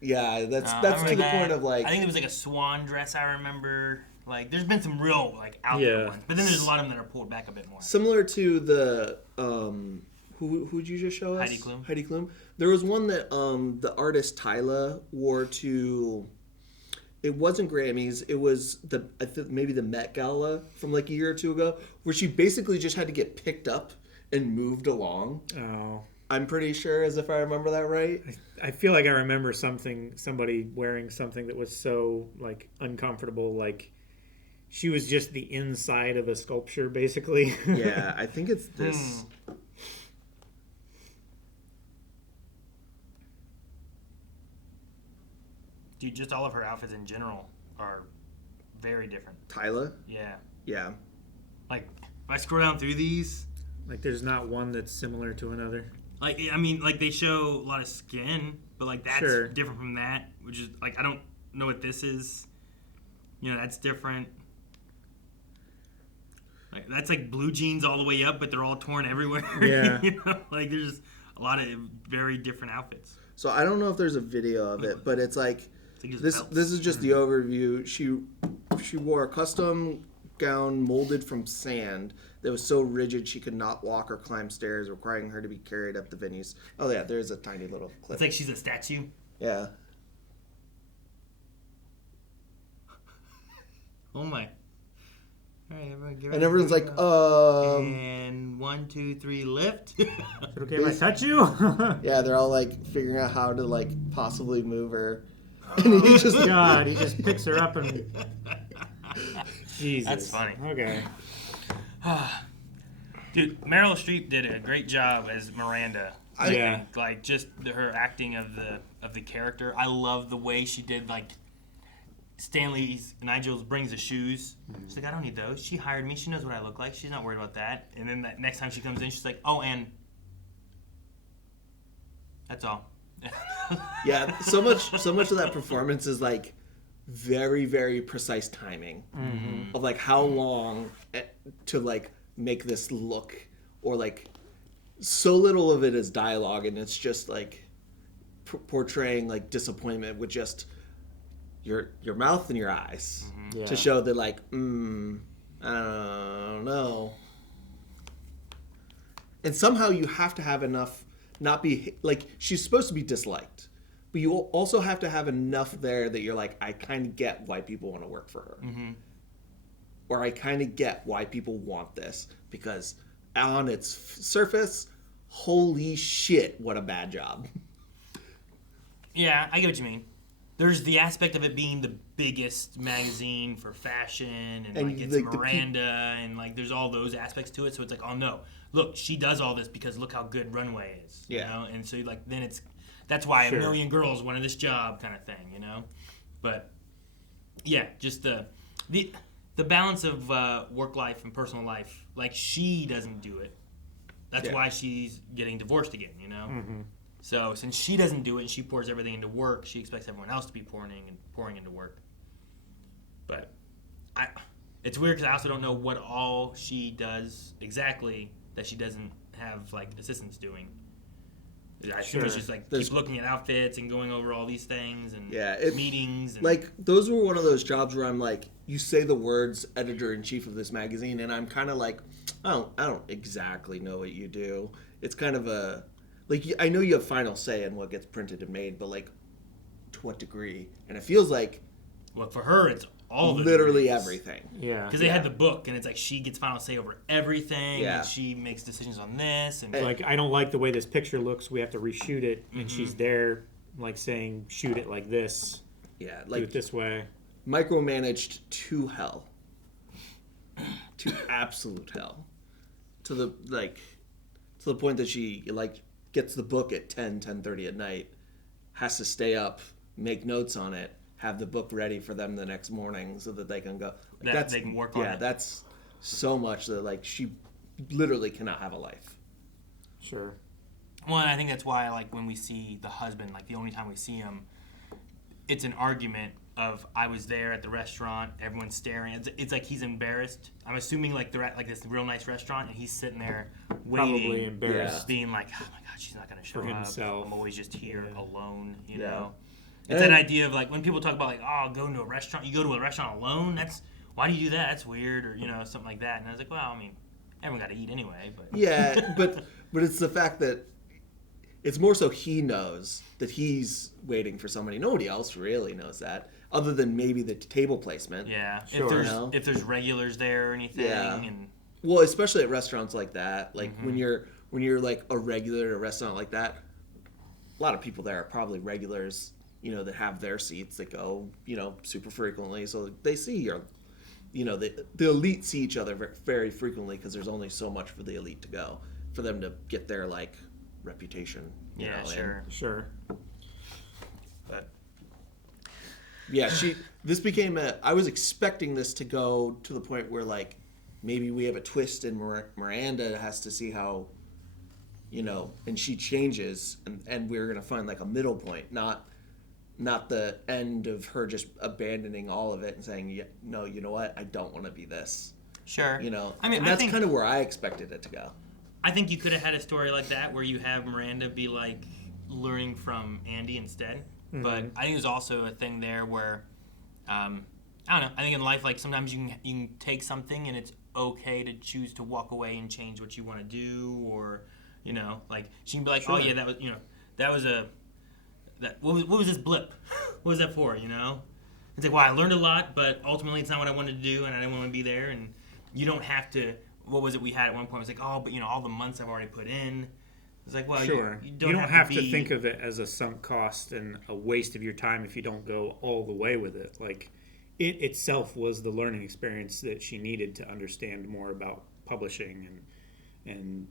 Yeah, that's to the point of like. I think it was like a swan dress. I remember. Like, there's been some real like out there ones, but then there's a lot of them that are pulled back a bit more. Similar to the Who'd you just show us? Heidi Klum. Heidi Klum. There was one that the artist Tyla wore to. It wasn't Grammys. It was maybe the Met Gala from like a year or two ago, where she basically just had to get picked up and moved along. Oh. I'm pretty sure, as if I remember that right. I feel like I remember somebody wearing something that was so like uncomfortable, like she was just the inside of a sculpture, basically. Yeah, I think it's this. Dude, just all of her outfits in general are very different. Tyla? Yeah. Yeah. Like, if I scroll down through these, like there's not one that's similar to another. Like, I mean, like they show a lot of skin, but like that's different from that, which is like I don't know what this is. You know, that's different. Like that's like blue jeans all the way up, but they're all torn everywhere. Yeah. You know, like there's just a lot of very different outfits. So I don't know if there's a video of it, but it's like this is just the overview. She wore a custom gown molded from sand that was so rigid she could not walk or climb stairs, requiring her to be carried up the venues. Oh yeah, there's a tiny little clip. It's like she's a statue. Yeah. Oh my. All right, everyone get ready. And everyone's like, And 1, 2, 3, lift. Is it okay if I touch you? Yeah, they're all like figuring out how to like possibly move her. And he just he just picks her up and Jesus. That's funny. Okay. Dude, Meryl Streep did a great job as Miranda. Yeah. Like just her acting of the character. I love the way she did like Nigel's brings the shoes. She's like, I don't need those. She hired me. She knows what I look like. She's not worried about that. And then that next time she comes in, she's like, oh, and that's all. Yeah, so much of that performance is like very, very precise timing of like how long to like make this look, or like so little of it is dialogue, and it's just like portraying like disappointment with just your mouth and your eyes to show that like I don't know. And somehow you have to have enough, not be like she's supposed to be disliked, but you also have to have enough there that you're like, I kind of get why people want to work for her, or I kind of get why people want this, because on its surface, holy shit, what a bad job. Yeah, I get what you mean. There's the aspect of it being the biggest magazine for fashion, and like it's like Miranda, and like there's all those aspects to it. So it's like, oh no, look, she does all this because look how good Runway is, you know. And so like then that's why a million girls wanted this job, kind of thing, you know. But yeah, just the balance of work life and personal life. Like she doesn't do it. That's why she's getting divorced again, you know. So since she doesn't do it and she pours everything into work, she expects everyone else to be pouring into work. But it's weird because I also don't know what all she does exactly that she doesn't have like assistants doing. I assume it's just like keep looking at outfits and going over all these things and meetings. And like those were one of those jobs where I'm like, you say the words editor-in-chief of this magazine, and I'm kind of like, I don't exactly know what you do. It's kind of a like, I know you have final say in what gets printed and made, but like, to what degree? And it feels like, well, for her, it's all literally everything. Yeah, because they had the book, and it's like she gets final say over everything, and she makes decisions on this. And like, I don't like the way this picture looks. We have to reshoot it, and she's there, like saying, shoot it like this. Yeah, like do it this way. Micromanaged to hell, to absolute hell, to the point that she like gets the book at 10:30 at night, has to stay up, make notes on it, have the book ready for them the next morning so that they can go. Like, they can work on it. Yeah, that's so much that like she literally cannot have a life. Sure. Well, and I think that's why like when we see the husband, like the only time we see him, it's an argument of I was there at the restaurant, everyone's staring. It's like he's embarrassed. I'm assuming like they're at like this real nice restaurant and he's sitting there waiting, probably embarrassed, being like, oh my god, she's not gonna show for up. himself. I'm always just here alone, you know. It's that idea of like when people talk about like, oh, going to a restaurant, you go to a restaurant alone. Why do you do that? That's weird, or you know, something like that. And I was like, well, I mean, everyone got to eat anyway. But Yeah, but it's the fact that it's more so he knows that he's waiting for somebody. Nobody else really knows that, other than maybe the table placement. Yeah, Sure. if there's regulars there or anything. Yeah. And Well, especially at restaurants like that, like when you're like a regular at a restaurant like that, a lot of people there are probably regulars, that have their seats that go, super frequently. So they see your, the elite see each other very frequently because there's only so much for the elite to go for them to get their like reputation. you know, Sure. But yeah, this became I was expecting this to go to the point where like maybe we have a twist and Miranda has to see how, and she changes and we're going to find like a middle point, not the end of her just abandoning all of it and saying, yeah, no, you know what? I don't want to be this. Sure. I mean, that's kind of where I expected it to go. I think you could have had a story like that where you have Miranda be like learning from Andy instead. Mm-hmm. But I think there's also a thing there where, I don't know. I think in life, like sometimes you can take something and it's okay to choose to walk away and change what you want to do, or like she can be like, Sure. oh yeah, that was what was this blip? What was that for? It's like, well, I learned a lot, but ultimately it's not what I wanted to do, and I didn't want to be there. And you don't have to. What was it we had at one point? It was like, oh, but all the months I've already put in. It's like, well, sure. you don't have to think of it as a sunk cost and a waste of your time if you don't go all the way with it. Like, it itself was the learning experience that she needed to understand more about publishing and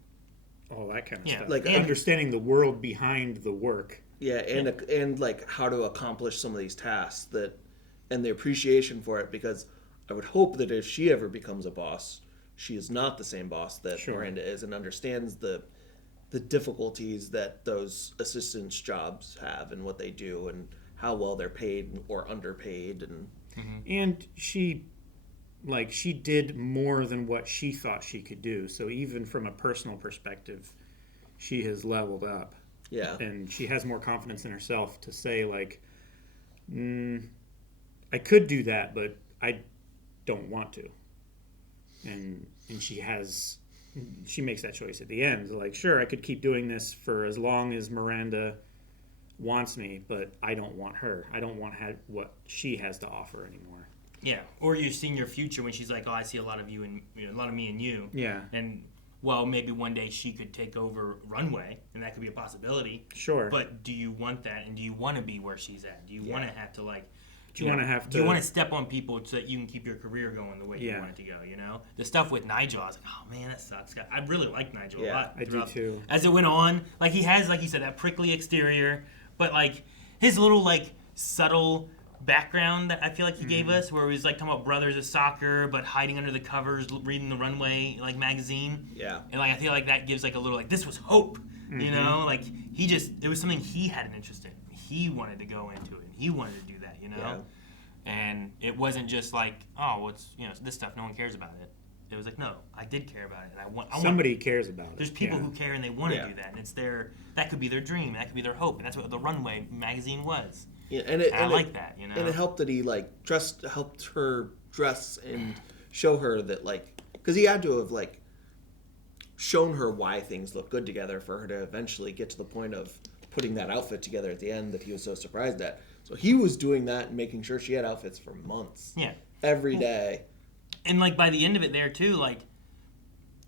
all that kind of stuff. Like understanding the world behind the work. Yeah, and like how to accomplish some of these tasks and the appreciation for it, because I would hope that if she ever becomes a boss, she is not the same boss that Miranda is, and understands the difficulties that those assistants' jobs have and what they do and how well they're paid or underpaid. And she did more than what she thought she could do. So even from a personal perspective, she has leveled up. Yeah. And she has more confidence in herself to say, like, I could do that, but I don't want to. And she makes that choice at the end. Like, sure, I could keep doing this for as long as Miranda wants me, but I don't want her. I don't want what she has to offer anymore. Yeah, or you've seen your future when she's like, oh, I see a lot of you and a lot of me and you. Yeah. And well, maybe one day she could take over Runway, and that could be a possibility. Sure. But do you want that, and do you want to be where she's at? Do you want to have to like? Do you want to step on people so that you can keep your career going the way you want it to go? The stuff with Nigel, I was like, oh man, that sucks. I really like Nigel a lot. I do too. As it went on, like he has, like you said, that prickly exterior, but like his little like subtle background that I feel like he gave us, where he was like talking about brothers of soccer, but hiding under the covers, reading the Runway like magazine. Yeah. And like I feel like that gives like a little like this was hope. Like it was something he had an interest in. He wanted to go into it. He wanted to do that. Yeah. And it wasn't just like, oh, what's this stuff, no one cares about it. It was like, no, I did care about it, and somebody cares about it. There's people who care and they want to do that, and it's that could be their dream, that could be their hope, and that's what the Runway magazine was. Yeah, and I like that, And it helped that he like helped her dress and show her that like, because he had to have like shown her why things look good together for her to eventually get to the point of putting that outfit together at the end that he was so surprised at. So he was doing that and making sure she had outfits for months. Yeah. Every day. And like by the end of it there too, like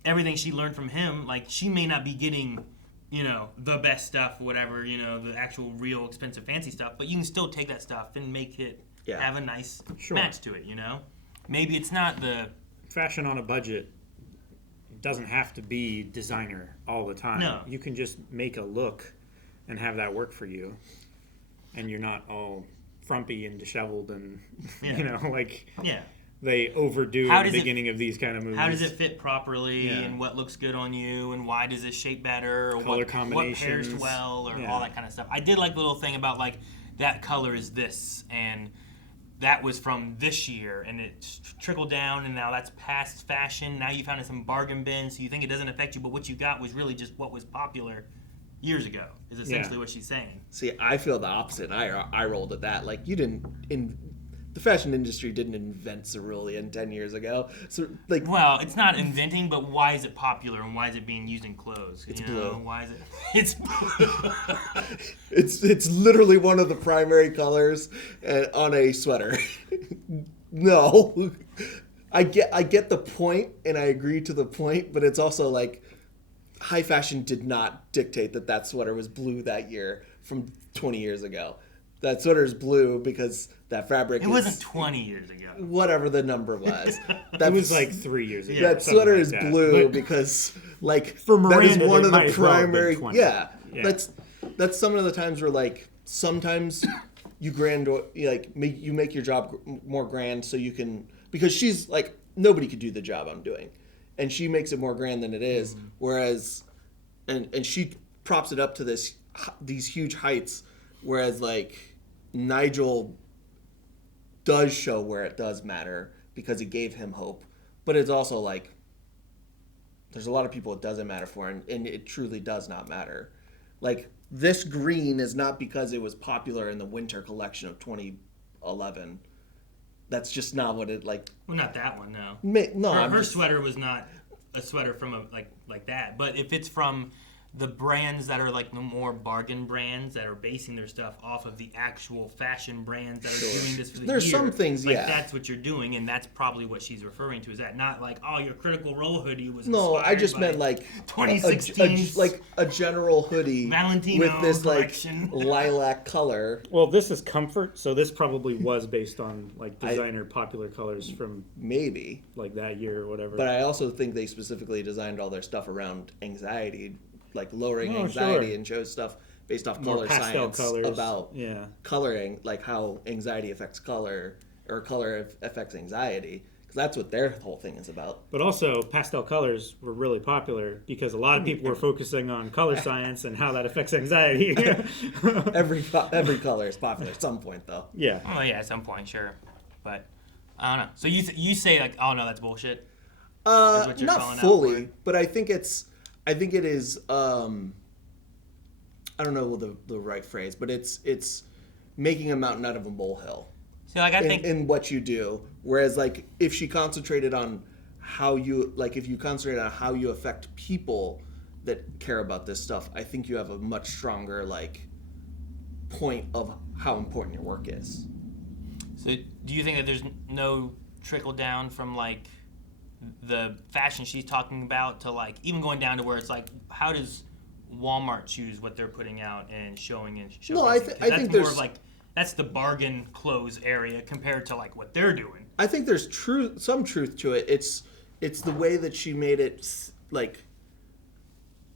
everything she learned from him, like she may not be getting, the best stuff, whatever, the actual real expensive fancy stuff, but you can still take that stuff and make it have a nice match to it, Maybe it's not the fashion on a budget doesn't have to be designer all the time. No. You can just make a look and have that work for you. And you're not all frumpy and disheveled and, they overdo in the beginning of these kind of movies. How does it fit properly and what looks good on you and why does this shape better or color what pairs well or all that kind of stuff. I did like the little thing about like that color is this and that was from this year and it trickled down and now that's past fashion. Now you found it in some bargain bin so you think it doesn't affect you, but what you got was really just what was popular years ago is essentially what she's saying. See, I feel the opposite. I rolled at that. Like, you didn't... the fashion industry didn't invent cerulean 10 years ago. So like, well, it's not inventing, but why is it popular and why is it being used in clothes? It's you blue. know, why is it? It's blue. it's literally one of the primary colors on a sweater. No, I get the point, and I agree to the point, but it's also like high fashion did not dictate that sweater was blue that year from 20 years ago. That sweater is blue because that fabric. It wasn't 20 years ago. Whatever the number was. It was like 3 years ago. That sweater like is that. blue But because, like, for Miranda, that is one it of might the as well have been primary. 20. Yeah, Yeah. that's some of the times where, like, sometimes you make your job more grand so you can, because she's like, nobody could do the job I'm doing, and she makes it more grand than it is. Whereas, and she props it up to these huge heights, whereas like Nigel does show where it does matter because it gave him hope, but it's also like there's a lot of people it doesn't matter for, and it truly does not matter. Like, this green is not because it was popular in the winter collection of 2011. That's just not what it like. Well, not that one, no. No, her sweater was not a sweater from a like that. But if it's from the brands that are like the more bargain brands that are basing their stuff off of the actual fashion brands that are doing this for the There's year, some things, like, yeah. that's what you're doing, and that's probably what she's referring to. Is that not like, oh, your Critical Role hoodie was No, I inspired just by meant like 2016 like a general hoodie Valentino with this collection. like lilac color. Well, this is comfort, so this probably was based on like designer popular colors from maybe like that year or whatever. But I also think they specifically designed all their stuff around anxiety, like lowering anxiety, sure. and chose stuff based off More color pastel science colors. about Yeah. coloring, like how anxiety affects color or color affects anxiety, because that's what their whole thing is about. But also, pastel colors were really popular because a lot of people were focusing on color science and how that affects anxiety. every color is popular at some point, though. Yeah. Oh yeah, at some point, sure. But I don't know. So you say like, oh no, that's bullshit. Is what you're Not calling out fully, for it? but I think it is. I don't know the right phrase, but it's making a mountain out of a molehill. See, like, I think in what you do, whereas like if she concentrated on how you affect people that care about this stuff, I think you have a much stronger like point of how important your work is. So do you think that there's no trickle down from like the fashion she's talking about to like even going down to where it's like, how does Walmart choose what they're putting out and showing and showing? No, I think more there's of like, that's the bargain clothes area compared to like what they're doing. I think there's some truth to it. It's the way that she made it like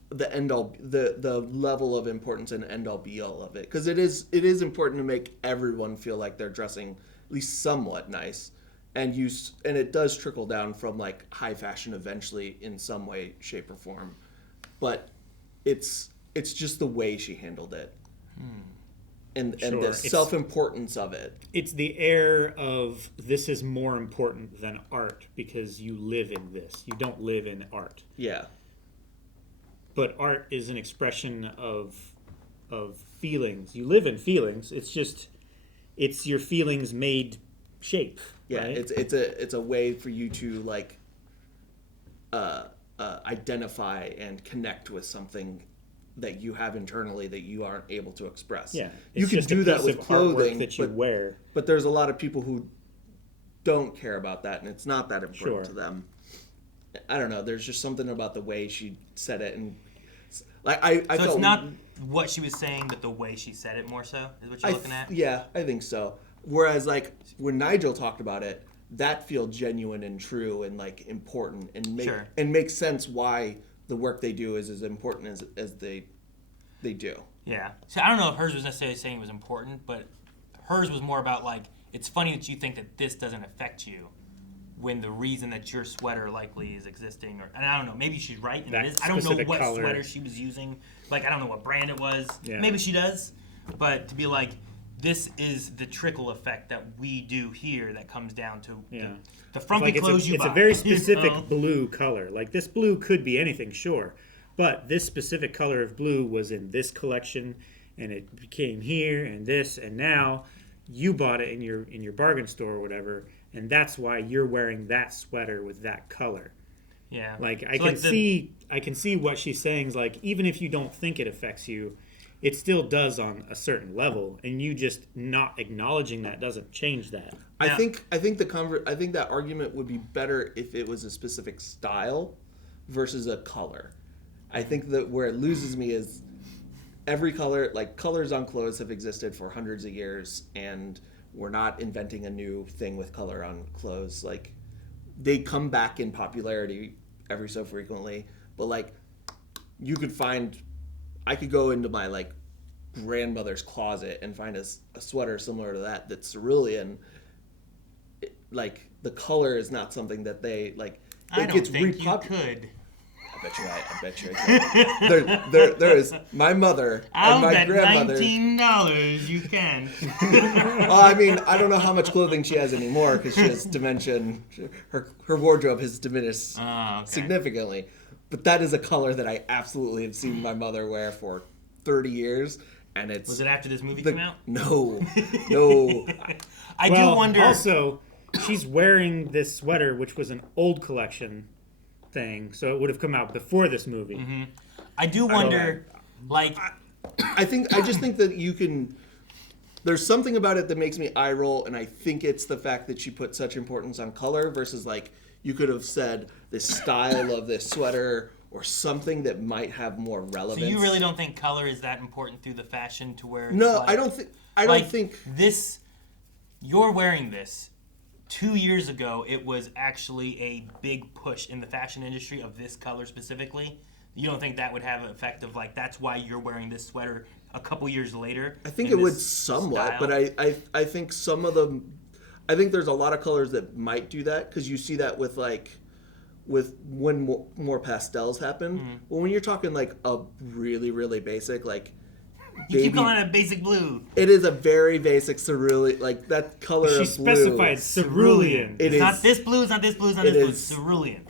the end all, the level of importance and end all be all of it, because it is important to make everyone feel like they're dressing at least somewhat nice, and it does trickle down from like high fashion eventually in some way, shape, or form, but it's just the way she handled it. And the self-importance of it. It's the air of this is more important than art because you live in this. You don't live in art. Yeah. But art is an expression of feelings. You live in feelings. It's your feelings made shape. Yeah, right? it's a way for you to like identify and connect with something that you have internally that you aren't able to express. Yeah, you can do that with clothing that you wear. But there's a lot of people who don't care about that, and it's not that important to them. I don't know. There's just something about the way she said it, and like I So felt it's not what she was saying, but the way she said it more so is what you're looking at. Yeah, I think so. Whereas like when Nigel talked about it, that felt genuine and true and like important and makes sense why the work they do is as important as they do. Yeah. So I don't know if hers was necessarily saying it was important, but hers was more about like, it's funny that you think that this doesn't affect you when the reason that your sweater likely is existing, and I don't know, maybe she's right. And it is. I don't know what sweater she was using. Like, I don't know what brand it was. Yeah. Maybe she does. But to be like, this is the trickle effect that we do here that comes down to the frumpy clothes you buy. It's a very specific blue color. Like, this blue could be anything, sure. But this specific color of blue was in this collection, and it became here and this, and now you bought it in your bargain store or whatever, and that's why you're wearing that sweater with that color. Yeah. Like I can see what she's saying is like, even if you don't think it affects you, it still does on a certain level, and you just not acknowledging that doesn't change that. I think that argument would be better if it was a specific style versus a color. I think that where it loses me is every color, like colors on clothes have existed for hundreds of years, and we're not inventing a new thing with color on clothes. Like they come back in popularity every so frequently, but like I could go into my like grandmother's closet and find a sweater similar to that's cerulean. Like the color is not something that they like. I don't think you could. I bet you I could. There is my mother and my grandmother. $19 you can. Well, I mean, I don't know how much clothing she has anymore because she has dementia. Her wardrobe has diminished significantly. But that is a color that I absolutely have seen my mother wear for 30 years. And it's... Was it after this movie came out? No. I do wonder... Also, she's wearing this sweater, which was an old collection thing, so it would have come out before this movie. Mm-hmm. I do wonder, I just think that you can... There's something about it that makes me eye roll, and I think it's the fact that she put such importance on color versus, like, you could have said the style of this sweater or something that might have more relevance. So you really don't think color is that important through the fashion to where... No, like, I don't think... This... You're wearing this. 2 years ago, it was actually a big push in the fashion industry of this color specifically. You don't think that would have an effect of, like, that's why you're wearing this sweater a couple years later? I think it would somewhat, but I think some of them... I think there's a lot of colors that might do that because you see that with when more pastels happen. Mm-hmm. But when you're talking like a really, really basic, like you keep calling it a basic blue. It is a very basic cerulean, like that color she of blue. Specified cerulean. It's not this blue, it's not this blue, it's not this blue, it's cerulean.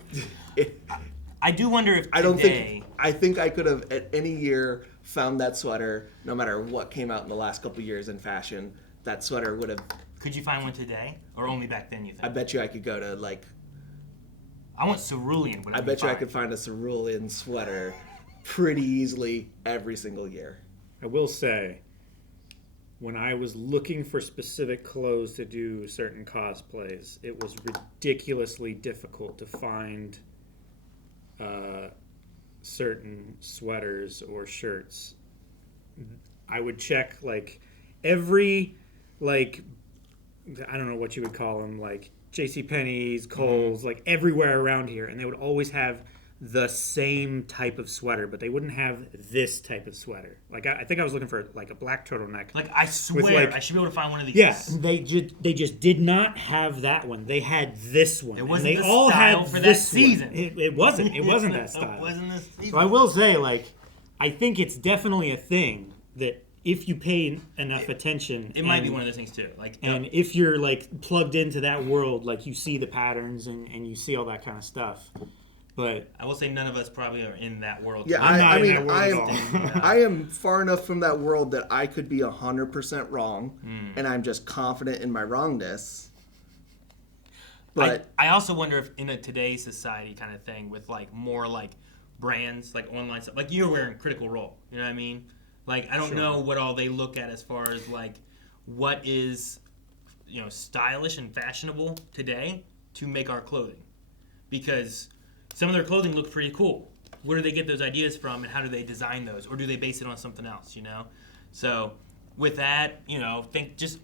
I do wonder if today... I think I could have at any year found that sweater, no matter what came out in the last couple years in fashion, that sweater would have... Could you find one today? Or only back then, you think? I bet you I could go to, like... I want cerulean. I bet you I could find a cerulean sweater pretty easily every single year. I will say, when I was looking for specific clothes to do certain cosplays, it was ridiculously difficult to find certain sweaters or shirts. I would check, like, every, like... I don't know what you would call them, like JCPenney's, Kohl's, like everywhere around here, and they would always have the same type of sweater, but they wouldn't have this type of sweater. Like I think I was looking for like a black turtleneck. Like I swear, I should be able to find one of these. Yeah, they just did not have that one. They had this one. It wasn't and they the all style had for that this season. One. It wasn't. It wasn't that style. It wasn't this season. So I will say, like, I think it's definitely a thing that. If you pay enough attention, it might be one of those things too. Like, and if you're like plugged into that world, like you see the patterns and you see all that kind of stuff. But I will say none of us probably are in that world. Yeah, I am far enough from that world that I could be 100% wrong, and I'm just confident in my wrongness. But I also wonder if in a today's society kind of thing with like more like brands, like online stuff, like you're wearing Critical Role. You know what I mean? Like, I don't know what all they look at as far as, like, what is, stylish and fashionable today to make our clothing. Because some of their clothing looks pretty cool. Where do they get those ideas from, and how do they design those? Or do they base it on something else, So, with that, think just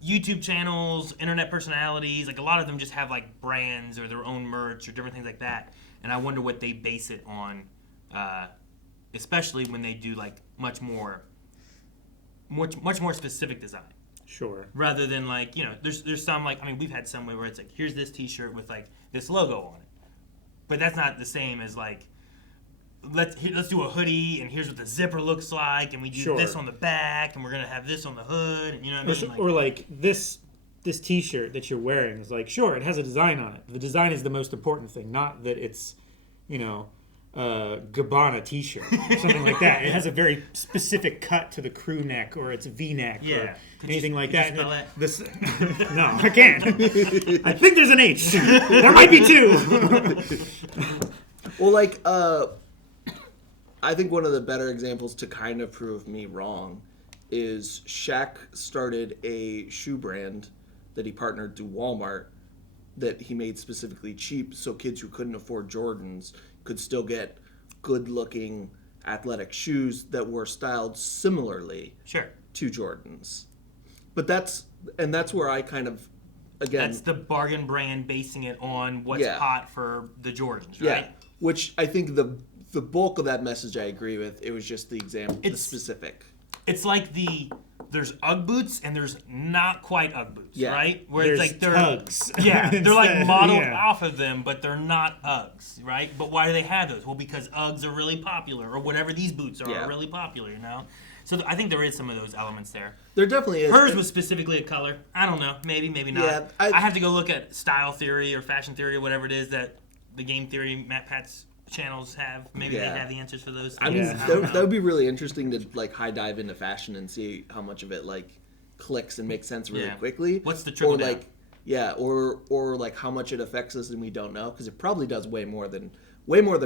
YouTube channels, internet personalities, like, a lot of them just have, like, brands or their own merch or different things like that. And I wonder what they base it on, especially when they do like much more specific design. Sure. Rather than like, there's some like, I mean, we've had some where it's like, here's this T-shirt with like this logo on it, but that's not the same as like, let's do a hoodie and here's what the zipper looks like, and we do this on the back, and we're gonna have this on the hood, and you know what I mean? Or like this T-shirt that you're wearing is like, sure, it has a design on it. The design is the most important thing, not that it's, Gabbana t-shirt, something like that. It has a very specific cut to the crew neck, or it's V-neck, or anything like that. This, no, I can't. I think there's an H. There might be two. Well, like, I think one of the better examples to kind of prove me wrong is Shaq started a shoe brand that he partnered to Walmart that he made specifically cheap so kids who couldn't afford Jordans could still get good-looking athletic shoes that were styled similarly to Jordans. But that's where I kind of, again... That's the bargain brand basing it on what's hot for the Jordans, right? Yeah, which I think the bulk of that message I agree with. It was just the example, the specific. It's like there's Ugg boots and there's not quite Ugg boots, right? Where there's it's like they're Tugs. Yeah, they're like modeled off of them, but they're not Uggs, right? But why do they have those? Well, because Uggs are really popular, or whatever these boots are really popular, you know. So I think there is some of those elements there. There definitely is. Hers was specifically a color. I don't know, maybe not. Yeah, I have to go look at style theory or fashion theory or whatever it is that the game theory Matt Pat's channels have. Maybe they have the answers for those things. I mean, that would be really interesting to like high dive into fashion and see how much of it like clicks and makes sense really quickly. What's the trickle down? Or like how much it affects us and we don't know, because it probably does way more than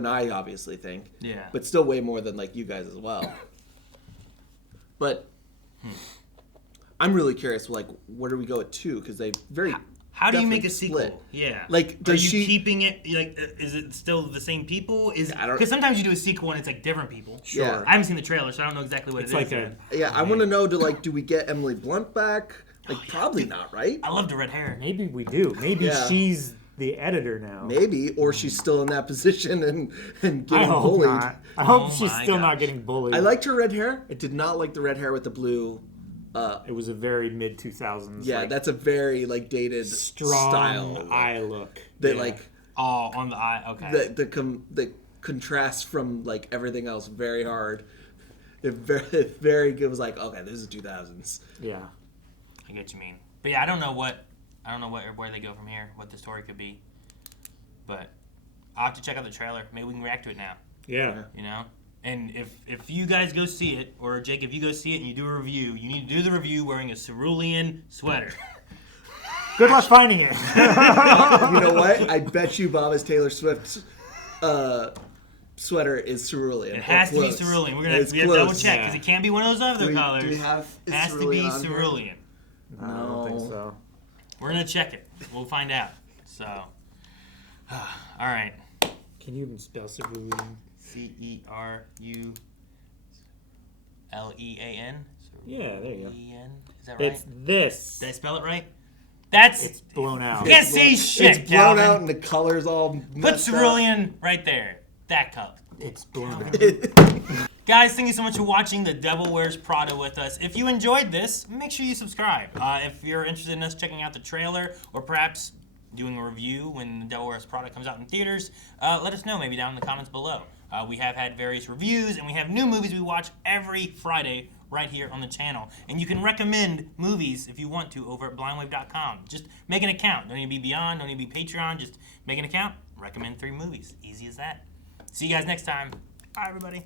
I obviously think. Yeah. But still way more than like you guys as well. But I'm really curious, like, where do we go at 2? Because they very. How do you make a split. sequel? Yeah. Like, are you keeping it? Like, is it still the same people? Because sometimes you do a sequel and it's like different people. Sure. Yeah. I haven't seen the trailer, so I don't know exactly what it is. I want to know. Do we get Emily Blunt back? Like, probably not, right? I love the red hair. Maybe we do. Maybe she's the editor now. Maybe, or she's still in that position and getting I hope bullied. Not. I hope she's still not getting bullied. I liked her red hair. I did not like the red hair with the blue. It was a very mid 2000s. Yeah, like, that's a very like dated strong style eye look. That on the eye. Okay. The contrast from like everything else very hard. It very good. Was like, okay, this is 2000s. Yeah. I get what you mean. But yeah, I don't know where they go from here, what the story could be. But I'll have to check out the trailer. Maybe we can react to it now. Yeah. You know? And if you guys go see it, or Jake, if you go see it and you do a review, you need to do the review wearing a Cerulean sweater. Good luck finding it. You know what? I bet you Bob is Taylor Swift's sweater is cerulean. It has to be cerulean. We have to double check because it can't be one of those other colors. Do we have it has to be cerulean. No, I don't think so. We're gonna check it. We'll find out. So, all right. Can you even spell cerulean? Cerulean. Yeah, there you go. Is that right? It's this. Did I spell it right? It's blown out. You can't see shit, It's blown Calvin. out and the color's all Put cerulean right there. That color. It's blown out. Guys, thank you so much for watching The Devil Wears Prada with us. If you enjoyed this, make sure you subscribe. If you're interested in us checking out the trailer, or perhaps doing a review when The Devil Wears Prada comes out in theaters, let us know maybe down in the comments below. We have had various reviews, and we have new movies we watch every Friday right here on the channel. And you can recommend movies if you want to over at blindwave.com. Just make an account. Don't need to be Beyond, don't need to be Patreon. Just make an account, recommend 3 movies. Easy as that. See you guys next time. Bye, everybody.